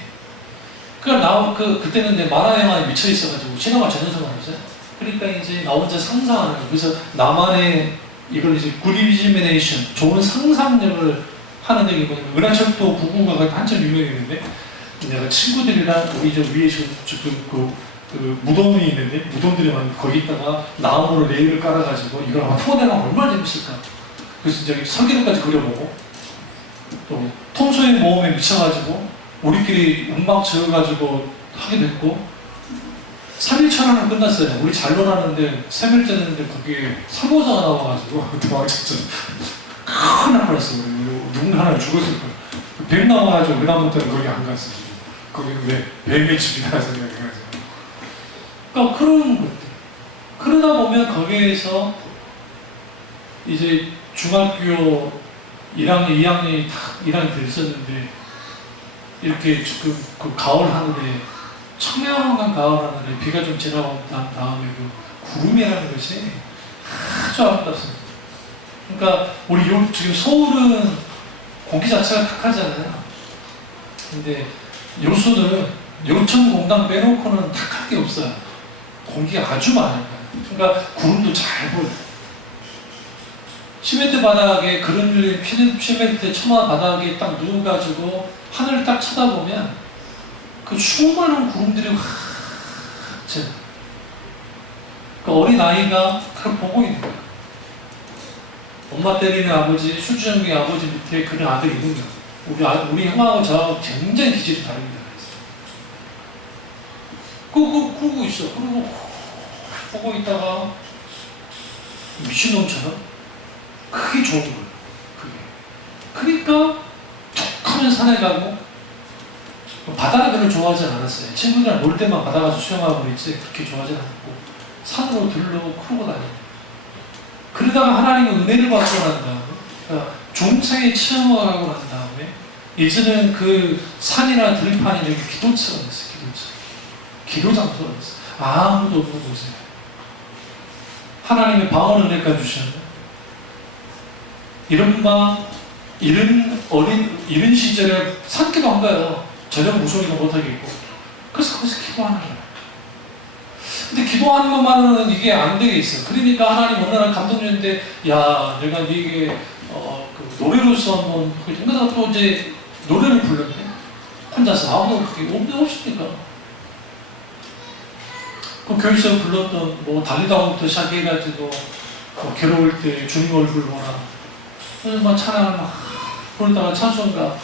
그때는 내 만화 영화에 미쳐 있어가지고 시네마 전연성을 했어요. 그러니까 이제 나 혼자 상상하는 거예요. 그래서 나만의 이걸 이제 굿 이미지미네이션, 좋은 상상력을 하는 얘기 뭐냐면, 은하철도 999가 한참 유명했는데, 내가 친구들이랑 우리 저 위에 그 무덤이 있는데, 무덤들이 거기다가 나무로 레일을 깔아가지고 이걸 아마 토대랑 얼마나 재밌을까. 그래서 이제 설계도까지 그려보고, 또 톰소의 모험에 미쳐가지고 우리끼리 음악 지어가지고 하게 됐고, 3일 천안은 끝났어요. 우리 잘 놀았는데 3일째 됐는데 거기에 사고자가 나와가지고 도망쳤죠. 큰일 날 뻔했어. 누군가 하나 죽었을 거야. 뱀 나와가지고 그다음부터는 거기 안 갔어. 거기 왜 뱀의 집이다 생각해가지고. 그러니까 그런 것들. 그러다 보면 거기에서 이제 중학교 1학년, 2학년이 딱 1학년이 됐었는데, 이렇게 지금 그 가을 하늘에, 청명한 가을 하늘에 비가 좀 지나온 다음에 그 구름이라는 것이 아주 아름답습니다. 그러니까 우리 지금 서울은 공기 자체가 탁하잖아요. 근데 요수는 요천공단 빼놓고는 탁할 게 없어요. 공기가 아주 많아요. 그러니까 구름도 잘 보여요. 시멘트 바닥에, 그늘 시멘트 처마 바닥에 딱 누워가지고 하늘을 딱 쳐다보면 그 수많은 구름들이 확 져요. 그 어린 아이가 그걸 보고 있는 거예요. 엄마 때리는 아버지, 술주정기 아버지 밑에 그런 아들이 있는 거예요. 우리 형하고 저하고 굉장히 기질이 다릅니다. 그러고 있어. 그리고 보고 있다가 미친놈처럼 그게 좋은 거예요. 그게. 그러니까 툭하면 산에 가고, 바다를 별로 좋아하지 않았어요. 친구들이랑 놀 때만 바다 가서 수영하고 그랬지 그렇게 좋아하지 않았고, 산으로 들르고 크고 다니고. 그러다가 하나님의 은혜를 받고 난 다음에, 그러니까 종착의 체험을 하고 난 다음에, 이제는 그 산이나 들판이 여기 기도처가 됐어요. 기도 장소가 됐어요. 아무도 없는 곳에 하나님의 방언 은혜까지 주셨는데, 이른 시절에 산기도 한 거예요. 저녁 무소리도 못하겠고. 그래서 거기서 기도하는 거예요. 근데 기도하는 것만으로는 이게 안 되게 있어요. 그러니까 하나님 어느 날 감동 주는데, 야, 내가 네게 그 노래로서 한번, 그러다가 또 이제 노래를 불렀네. 혼자서 아무도 없으니까. 그 교회에서 불렀던 뭐 달리다부터 시작해가지고 뭐 괴로울 때 주님 얼굴 보라. 그래서 막 찬양을 막 부르다가 찬송가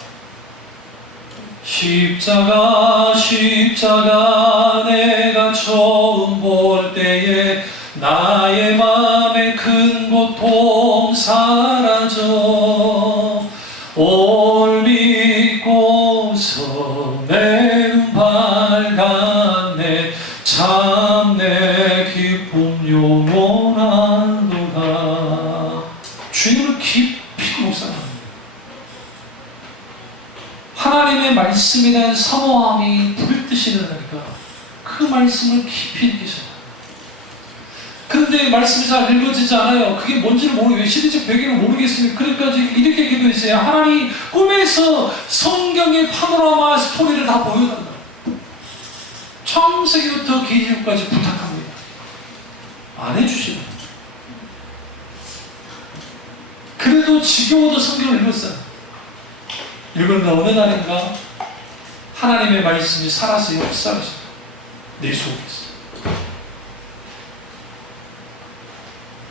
십자가 십자가 내가 처음 볼 때에 나의 마음에 큰 고통 사라져 올 믿고서 내 눈 밝았네 참 내 기쁨 영원하도다. 주님을 깊이 묵상합니다. 하나님의 말씀에 대한 사모함이 불뜻이 일어나니까 그 말씀을 깊이 느끼셔요. 그런데 말씀이 잘 읽어지지 않아요. 그게 뭔지를 모르겠어요. 시대적 배경을 모르겠으니 그러니까 이렇게 기도했어요. 하나님 꿈에서 성경의 파노라마 스토리를 다 보여달라. 창세기부터 계시록까지 부탁합니다. 안 해주시는. 그래도 지겨워도 성경을 읽었어요. 읽었는데 어느 날인가 하나님의 말씀이 살아서 역사하시고 내 속에서.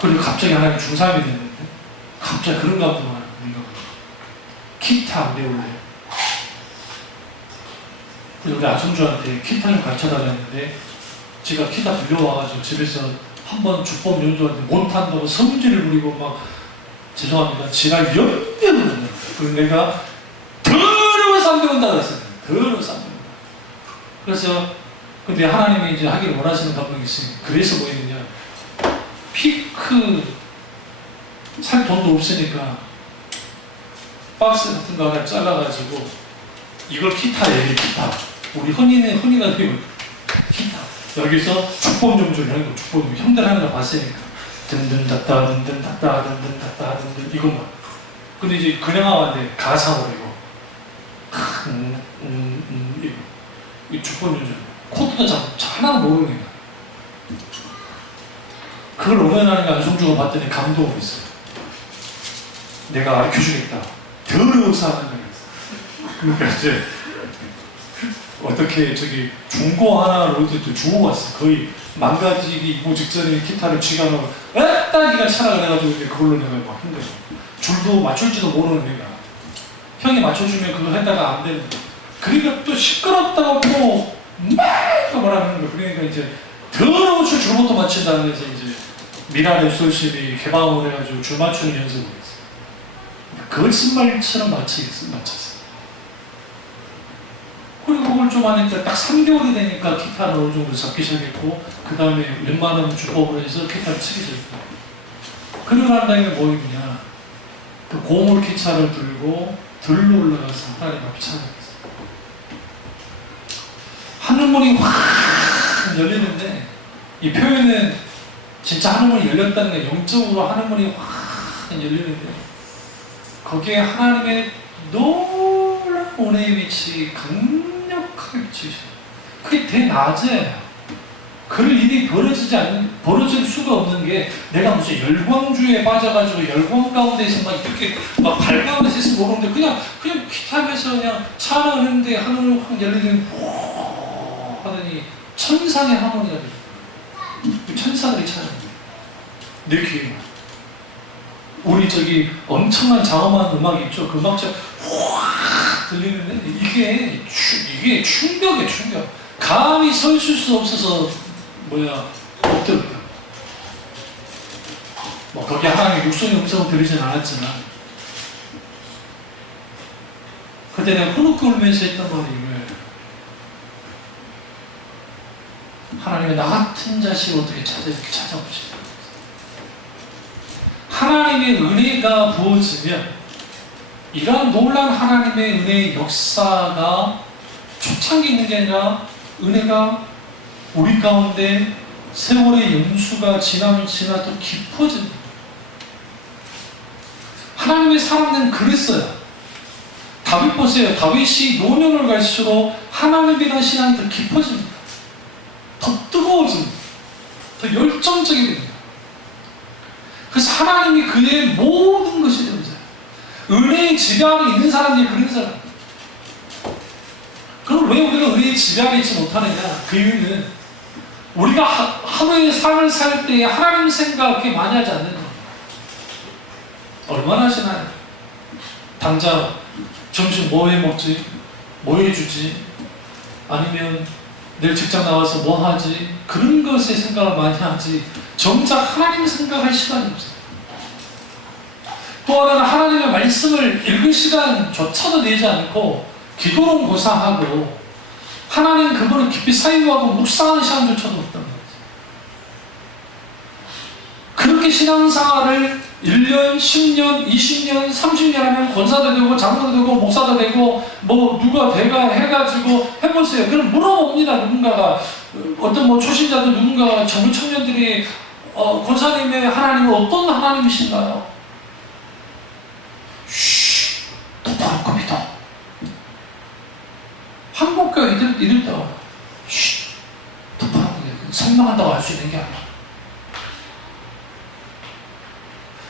그리고 갑자기 하나님 중3이 됐는데 갑자기 그런 감동을 하는 거예요. 기타 안 배울래. 그래서 우리 아성주한테 기타 좀 가르쳐달라는데 제가 기타 빌려와가지고 집에서 한번 주법 연주하는데 못한다고 성질을 부리고 막 죄송합니다. 지가 연대를 못해요. 그래서 내가 더러워서 안 배운다 그랬어요. 더러워서 안 배운다. 그래서 근데 하나님이 이제 하기를 원하시는 감동이 있으니 그래서 뭐 있느냐 피크 살 돈도 없으니까 박스 같은 거 하나 잘라가지고 이걸 기타예요. 기타 우리 흔히가 되고 기타 여기서 축복 좀 주는 거 축복 형들 하는 거 봤으니까 든든 닫다 든든 닫다 든든 닫다 든든 이것만. 근데 이제 그냥 하는데 가사로 이거 이거 이 축복 좀 주는 코드도 잘 하나 모르는 거야. 그걸 응원하는 안성주가 봤더니 감동을 했어요. 내가 가르쳐주겠다. 더러워서 하는 거였어. 그러니까 이제 어떻게 저기 중고 하나를 어디 주고 왔어. 거의 망가지기 이고 직전에 기타를 쥐가면 따기가 차라 그래가지고 이제 그걸로 내가 막 힘들어. 줄도 맞출지도 모르는 내가. 형이 맞춰주면 그걸 했다가 안 되는 거야. 그러니까 또 시끄럽다고 또 막 뭐라는 거야. 그러니까 이제 더러워서 줄부터 맞춘다는 데서 이제 미라의 솔실이 개방을 해가지고 줄 맞추는 연습을 했어요. 거짓말처럼 맞췄어요. 그리고 그걸 좀 하니까 딱 3개월이 되니까 기타를 어느 정도 잡기 시작했고 그 다음에 웬만하면 주법으로 해서 기타를 치기 시작했어요. 그러고 난 다음에 뭐 있냐 그 고물 기차를 들고 들로 올라가서 하나님 앞에 찬양했어요. 하늘문이 확 열리는데 이 표현은 진짜 하늘문이 열렸다는 게 영적으로 하늘문이 확 열리는데 거기에 하나님의 놀라운 은혜의 빛이 강력하게 비치셔요. 그게 대낮에 그럴 일이 벌어질 수가 없는 게 내가 무슨 열광주에 빠져가지고 열광 가운데서 막 이렇게 막 발광을 해서 모르는데 그냥 기타에서 그냥 찬양을 했는데 하늘을 확 열리는 하더니 천상의 하모니가 돼요. 천사들이 찬양해요. 내 귀에 우리 저기 엄청난 장엄한 음악이 있죠. 그 음악처럼 확 들리는데 이게 충격이에요. 충격. 감히 서 있을 수 없어서 엎드려요. 뭐 거기 하나님의 육성의 음성은 들리진 않았지만 그때 내가 흐뭇게 울면서 했던 말이 이거예요. 하나님의 나 같은 자식을 어떻게 이렇게 찾아오시죠? 하나님의 은혜가 부어지면 이러한 놀라운 하나님의 은혜의 역사가 초창기 있는 게 아니라 은혜가 우리 가운데 세월의 연수가 지나면 더 깊어집니다. 하나님의 사람들은 그랬어요. 다윗 보세요. 다윗이 노년을 갈수록 하나님에 대한 신앙이 더 깊어집니다. 더 뜨거워집니다. 더 열정적이 됩니다. 그래서 하나님이 그의 모든 것이 되어져요. 은혜의 지배 안에 있는 사람들이 그런 사람. 그럼 왜 우리가 은혜의 지배 안에 있지 못하느냐? 그 이유는 우리가 하루의 삶을 살 때 하나님 생각 그렇게 많이 하지 않는 겁니다. 얼마나 하시나요? 당장 점심 뭐 해 먹지? 뭐 해주지? 아니면 내일 직장 나와서 뭐 하지? 그런 것에 생각을 많이 하지 정작 하나님 생각할 시간이 없어요. 또 하나는 하나님의 말씀을 읽을 시간조차도 내지 않고 기도로 고사하고 하나님 그분을 깊이 사유하고 묵상하는 시간조차도 없단 말이에요. 그렇게 신앙생활을 1년, 10년, 20년, 30년 하면 권사도 되고 장로도 되고 목사도 되고 뭐 누가 대가 해가지고 해보세요. 그럼 물어봅니다. 누군가가 어떤 뭐 초신자들 누군가가 젊은 청년들이 권사님의 하나님은 어떤 하나님이신가요? 쉬, 똑바로 겁니다. 한국교회 이랬다고 쉬, 똑바로 설명한다고 할 수 있는 게 아니야.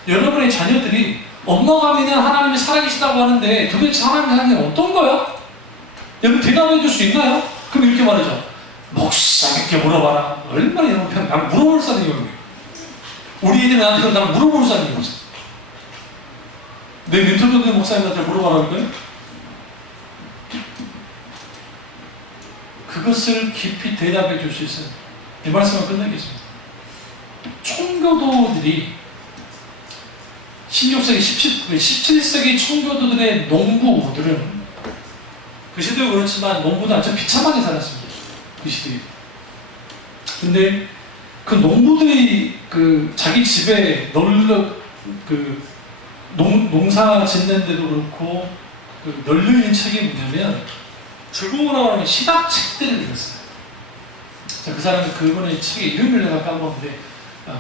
여러분의 자녀들이 엄마가 믿는 하나님이 살아계시다고 하는데 도대체 하나님이 어떤 거야? 여러분 대답해 줄 수 있나요? 그럼 이렇게 말하죠. 목사님께 물어봐라. 얼마나 여러분 편, 난 물어볼 사람이 없네. 우리 애들이 나한테 난 물어볼 사람이 없어. 내 멘토들 목사님한테 물어봐라는 거예요? 그것을 깊이 대답해 줄 수 있어요. 이 말씀을 끝내겠습니다. 총교도들이 16세기, 17세기 총교도들의 농부들은 그 시대도 그렇지만 농부는 아주 비참하게 살았습니다. 그 시대에. 근데 그 농부들이 그 자기 집에 농사 짓는데도 그렇고 그 널려있는 책이 뭐냐면 즐거우라고 하는 신학책들을 읽었어요. 자, 그 사람은 그분의 책의 이름을 내가 까먹었는데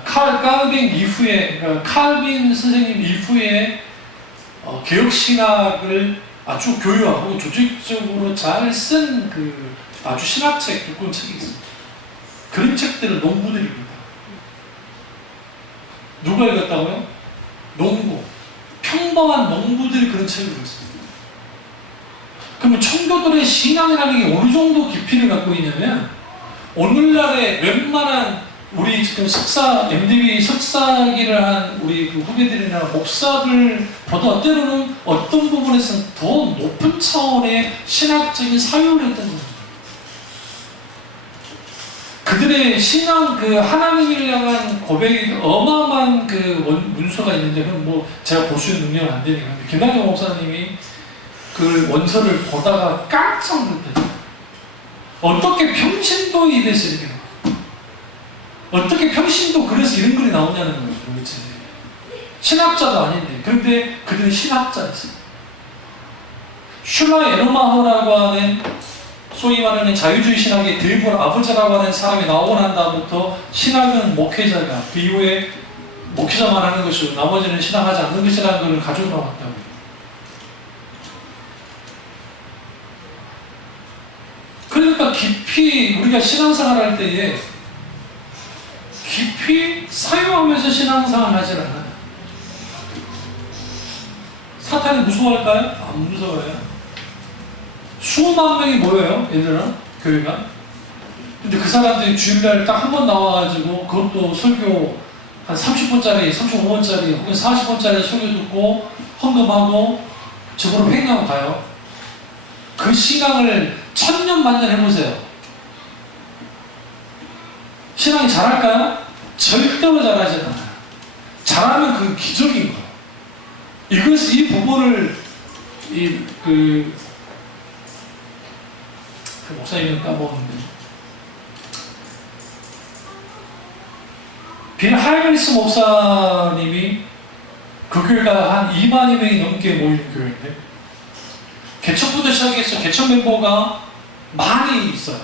칼빈 이후에, 그러니까 칼빈 선생님 이후에 개혁신학을 아주 교육하고 조직적으로 잘 쓴 그 아주 신학책, 두꺼운 책이 있습니다. 그런 책들을 농부들이 읽는다. 누가 읽었다고요? 농부. 평범한 농부들이 그런 책을 읽었습니다. 그러면 청교도의 신앙이라는 게 어느 정도 깊이를 갖고 있냐면 오늘날의 웬만한 우리 지금 MDB 석사기를 한 우리 그 후배들이나 목사들보다 때로는 어떤 부분에서는 더 높은 차원의 신학적인 사유를 했던 겁니다. 그들의 신앙, 그 하나님을 향한 고백이 어마어마한 그 문서가 있는데, 그건 뭐 제가 볼 수 있는 능력은 안 되니까. 김학영 목사님이 그 원서를 보다가 깜짝 놀랐대요. 어떻게 평신도 입에서 이렇게 나와? 어떻게 평신도 그래서 이런 글이 나오냐는 거예요, 도대체. 신학자도 아닌데. 그런데 그들은 신학자였어요. 슐라 에르마허라고 하는 소위 말하는 자유주의 신학의 데이블 아버지라고 하는 사람이 나오고 난 다음부터 신학은 목회자가 그 이후에 목회자만 하는 것이고 나머지는 신학하지 않는 것이라는 것을 가지고 나왔다고. 그러니까 깊이 우리가 신앙생활 할 때에 깊이 사유하면서 신앙생활 하지 않아요. 사탄이 무서워할까요? 안 무서워요. 수만 명이 모여요, 얘들은, 교회가. 근데 그 사람들이 주일날 딱 한 번 나와가지고, 그것도 설교 한 30분짜리, 35분짜리, 혹은 40분짜리 설교 듣고, 헌금하고, 저거로 회개하고 가요. 그 신앙을 1000년 만년 해보세요. 신앙이 잘할까요? 절대로 잘하지 않아요. 잘하면 그건 기적인 거예요. 이 부분을, 그 목사님은 까먹었는데. 빌 하이그리스 목사님이 그 교회가 한 2만 명이 넘게 모이는 교회인데, 개척부터 시작해서 개척 멤버가 많이 있어요.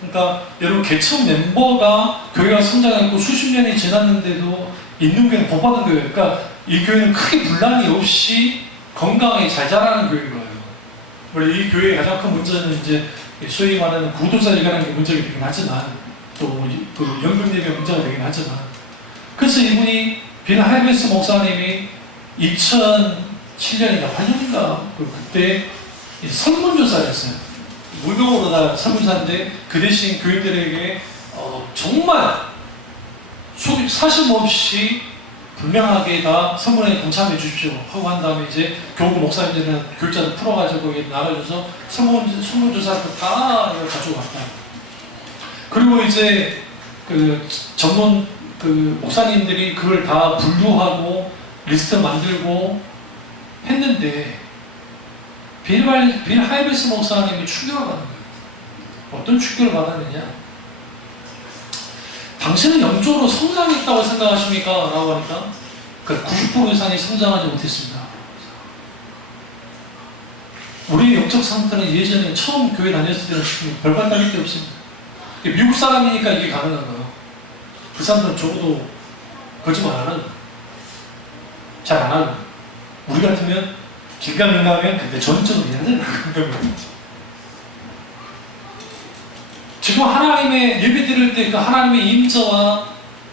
그러니까 여러분, 개척 member가 교회가 성장했고 수십 년이 지났는데도 있는 교회는 복 받은 교회예요. 그러니까 이 교회는 크게 분란이 없이 건강하게 잘 자라는 교회인 거예요. 원래 이 교회의 가장 큰 문제는 이제 소위 말하는 구도자 일가라는 게 문제가 되긴 하지만, 또 그 연금 예배 문제가 되긴 하지만, 그래서 이분이 빌 하이그리스 목사님이 2007년인가 8년인가 그때 설문조사를 했어요. 무료로 다 설문조사인데 그 대신 교인들에게 정말 사심 없이 분명하게 다 성문에 동참해 주십시오 하고 한 다음에 이제 교구 목사님들은 교육자를 풀어가지고 나눠줘서 성문조사를 다 가지고 갔다. 그리고 이제 그 전문 그 목사님들이 그걸 다 분류하고 리스트 만들고 했는데 빌 하이베스 목사님이 충격을 받는 거예요. 어떤 충격을 받았느냐? 당신은 영적으로 성장했다고 생각하십니까? 라고 하니까 90% 이상이 성장하지 못했습니다. 우리의 영적 상태는 예전에 처음 교회 다녔을 때는 별반 다를 게 없습니다. 미국 사람이니까 이게 가능한 거예요. 그 사람들은 적어도 거짓말 안 하는 거예요. 잘 안 하는 거예요. 우리 같으면 긴가민가하면 근데 전적으로 해야 되는 거예요. 지금 하나님의 예배 드릴 때 그 하나님의 임재와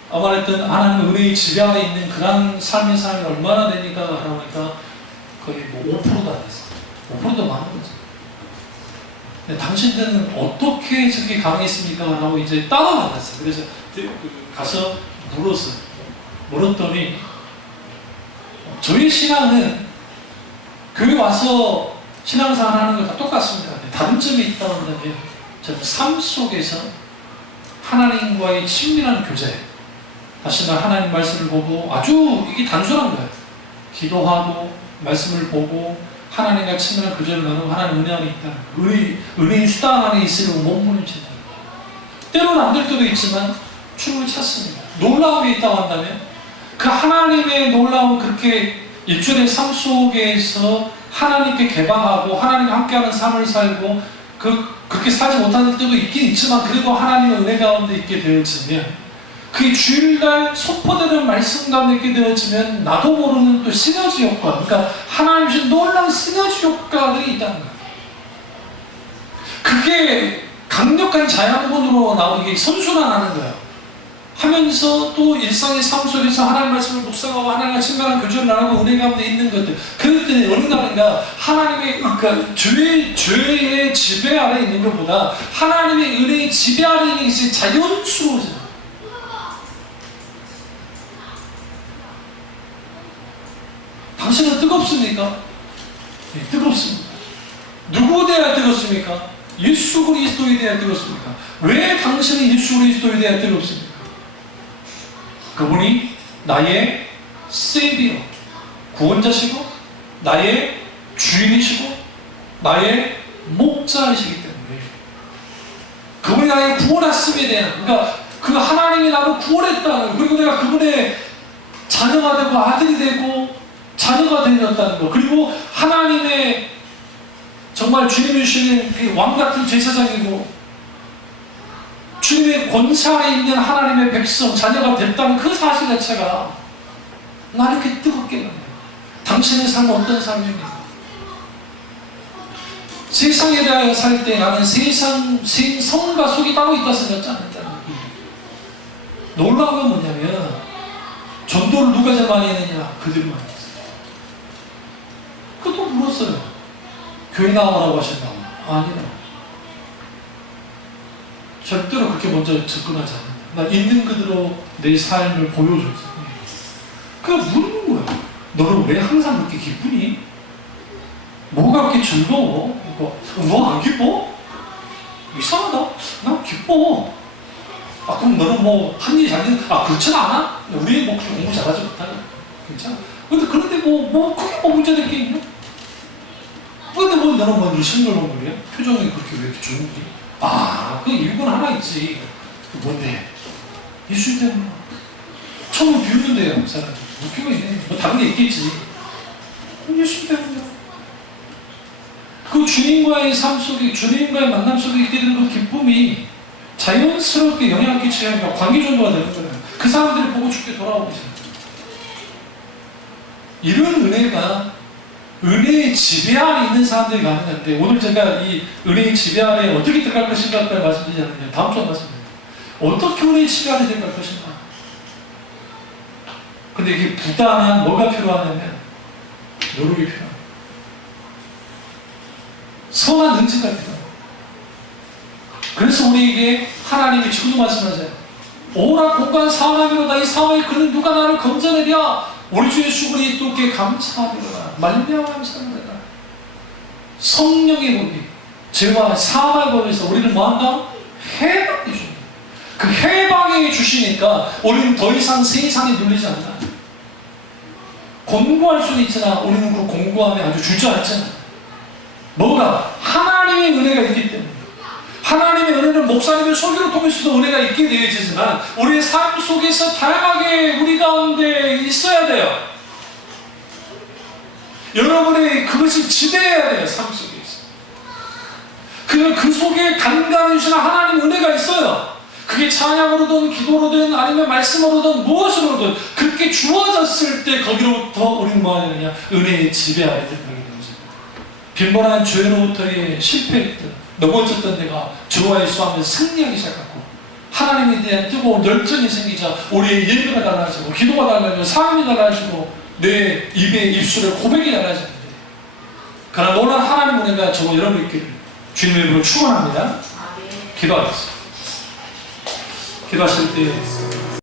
말했던 하나님의 은혜의 지배 아래 있는 그런 삶의 사람이 얼마나 되니까 하라고 하니까 거의 뭐 5%도 안 됐어요. 5%도 많은 거죠. 근데 당신들은 어떻게 저렇게 가능했습니까? 라고 이제 따라 만났어요. 그래서 가서 물었어요. 물었더니 저희 신앙은 교회 와서 신앙생활 하는 거 다 똑같습니다. 다른 점이 있다고 한다면 저는 삶 속에서 하나님과의 친밀한 교제, 다시 말 하나님 말씀을 보고 아주 이게 단순한 거예요. 기도하고 말씀을 보고 하나님과 친밀한 교제를 나누고 하나님 은혜 안에 있다는 은혜의 수단 안에 있으려고 몸부림친다. 때로는 안 될 때도 있지만 충분히 찾습니다. 놀라움이 있다고 한다면 그 하나님의 놀라움 그렇게 일주일의 삶 속에서 하나님께 개방하고 하나님과 함께하는 삶을 살고 그렇게 살지 못하는 때도 있긴 있지만 그래도 하나님의 은혜 가운데 있게 되어지면 그 주일날 선포되는 말씀 가운데 있게 되어지면 나도 모르는 또 시너지 효과, 그러니까 하나님 주신 놀라운 시너지 효과들이 있다는 거예요. 그게 강력한 자양분으로 나오게 선순환하는 거예요. 하면서 또 일상의 삶 속에서 하나님 말씀을 묵상하고 하나님과 친밀한 교제를 나누고 은혜 가운데 있는 것들, 그럴 때 어느 날인가 하나님의 그러니까 죄의 지배 아래 있는 것보다 하나님의 은혜의 지배 아래 있는 것이 자연스러워져요. 당신은 뜨겁습니까? 네, 뜨겁습니다. 누구 대하여 뜨겁습니까? 예수 그리스도에 대하여 뜨겁습니까? 왜 당신은 예수 그리스도에 대하여 뜨겁습니까? 그분이 나의 세비어, 구원자시고 나의 주인이시고 나의 목자이시기 때문에 그분이 나의 구원했음에 대한, 그러니까 그 하나님이 나를 구원했다는 거, 그리고 내가 그분의 자녀가 되고 아들이 되고 자녀가 되었다는 거, 그리고 하나님의 정말 주님이 주시는 그 왕같은 제사장이고 주님의 권세 아래 있는 하나님의 백성, 자녀가 됐다는 그 사실 자체가 나를 이렇게 뜨겁게 만들어요. 당신의 삶은 어떤 삶입니까? 세상에 대하여 살 때 나는 성과 속이 따로 있다 생각지 않는다는 거예요. 놀라운 건 뭐냐면 전도를 누가 제일 많이 했느냐? 그들만 했어요. 그것도 물었어요. 교회 나오라고 하신다고. 아니라 절대로 그렇게 먼저 접근하지 않는다. 나 있는 그대로 내 삶을 보여줬어. 그냥 묻는 거야. 너는 왜 항상 그렇게 기쁘니? 뭐가 그렇게 즐거워? 너 안 기뻐? 이상하다. 난 기뻐. 그럼 너는 뭐 한 일 잘하는? 그렇진 않아? 우리 뭐 공부 잘하지 못하니? 괜찮아. 그런데 크게 문제될 게 있냐? 근데 너는 늘 싱글벙글이야? 표정이 그렇게 왜 이렇게 좋은지? 그 이유는 하나 있지. 뭔데? 예수 때문에. 처음 비웃는데요, 그 사람. 웃기고 있네. 다른 게 있겠지. 예수 때문에. 그 주님과의 삶 속에, 주님과의 만남 속에 있게 되는 그 기쁨이 자연스럽게 영향을 끼치게 하니까 관계전도가 되는 거예요. 그 사람들이 보고 죽게 돌아오고 있어요. 이런 은혜가 은혜의 지배 아래 있는 사람들이 가능한데, 오늘 제가 이 은혜의 지배 아래 어떻게 들어갈 것인가를 말씀드리지 않느냐. 다음 주에 말씀드립니다. 어떻게 은혜의 지배 아래 들어갈 것인가. 근데 이게 부단한 뭐가 필요하냐면 노력이 필요합니다. 선한 능지가 필요합니다. 그래서 우리에게 하나님이 지금도 말씀하세요. 오라 공간 사하나미로다. 이 사하의 그는 누가 나를 건져내랴. 우리 주 예수 그리스도께 감사하리로다. 말미암아 감사합니다. 성령의 법이 죄와 사함의 법에서 우리를 뭐한다? 해방해 줍니다. 그 해방해 주시니까 우리는 더 이상 세상에 눌리지 않는다. 공부할 수는 있으나 우리는 그 공부함에 아주 주저앉잖아. 뭐가? 하나님의 은혜가 있기 때문에. 하나님의 은혜는 목사님의 설교를 통해서도 은혜가 있게 되어지지만 우리의 삶 속에서 다양하게 우리 가운데 있어야 돼요. 여러분의 그것이 지배해야 돼요. 삶 속에서. 그 속에 간간히 주시는 하나님 은혜가 있어요. 그게 찬양으로든 기도로든 아니면 말씀으로든 무엇으로든 그렇게 주어졌을 때 거기로부터 우리는 뭐 하느냐? 은혜의 지배하에 들어가게 되는 거죠. 빈번한 죄로부터의 실패했던 넘어졌던 내가 주와의 싸움에서 승리하기 시작하고 하나님에 대한 뜨거운 열정이 생기자 우리의 예배가 달라지고 기도가 달라지고 삶이 달라지고 내 입에 입술에 고백이 달라지는데 그러나 놀란 하나님 은혜가 저와 여러분 있기를 주님의 이름으로 축원합니다. 기도하겠습니다. 기도하실 때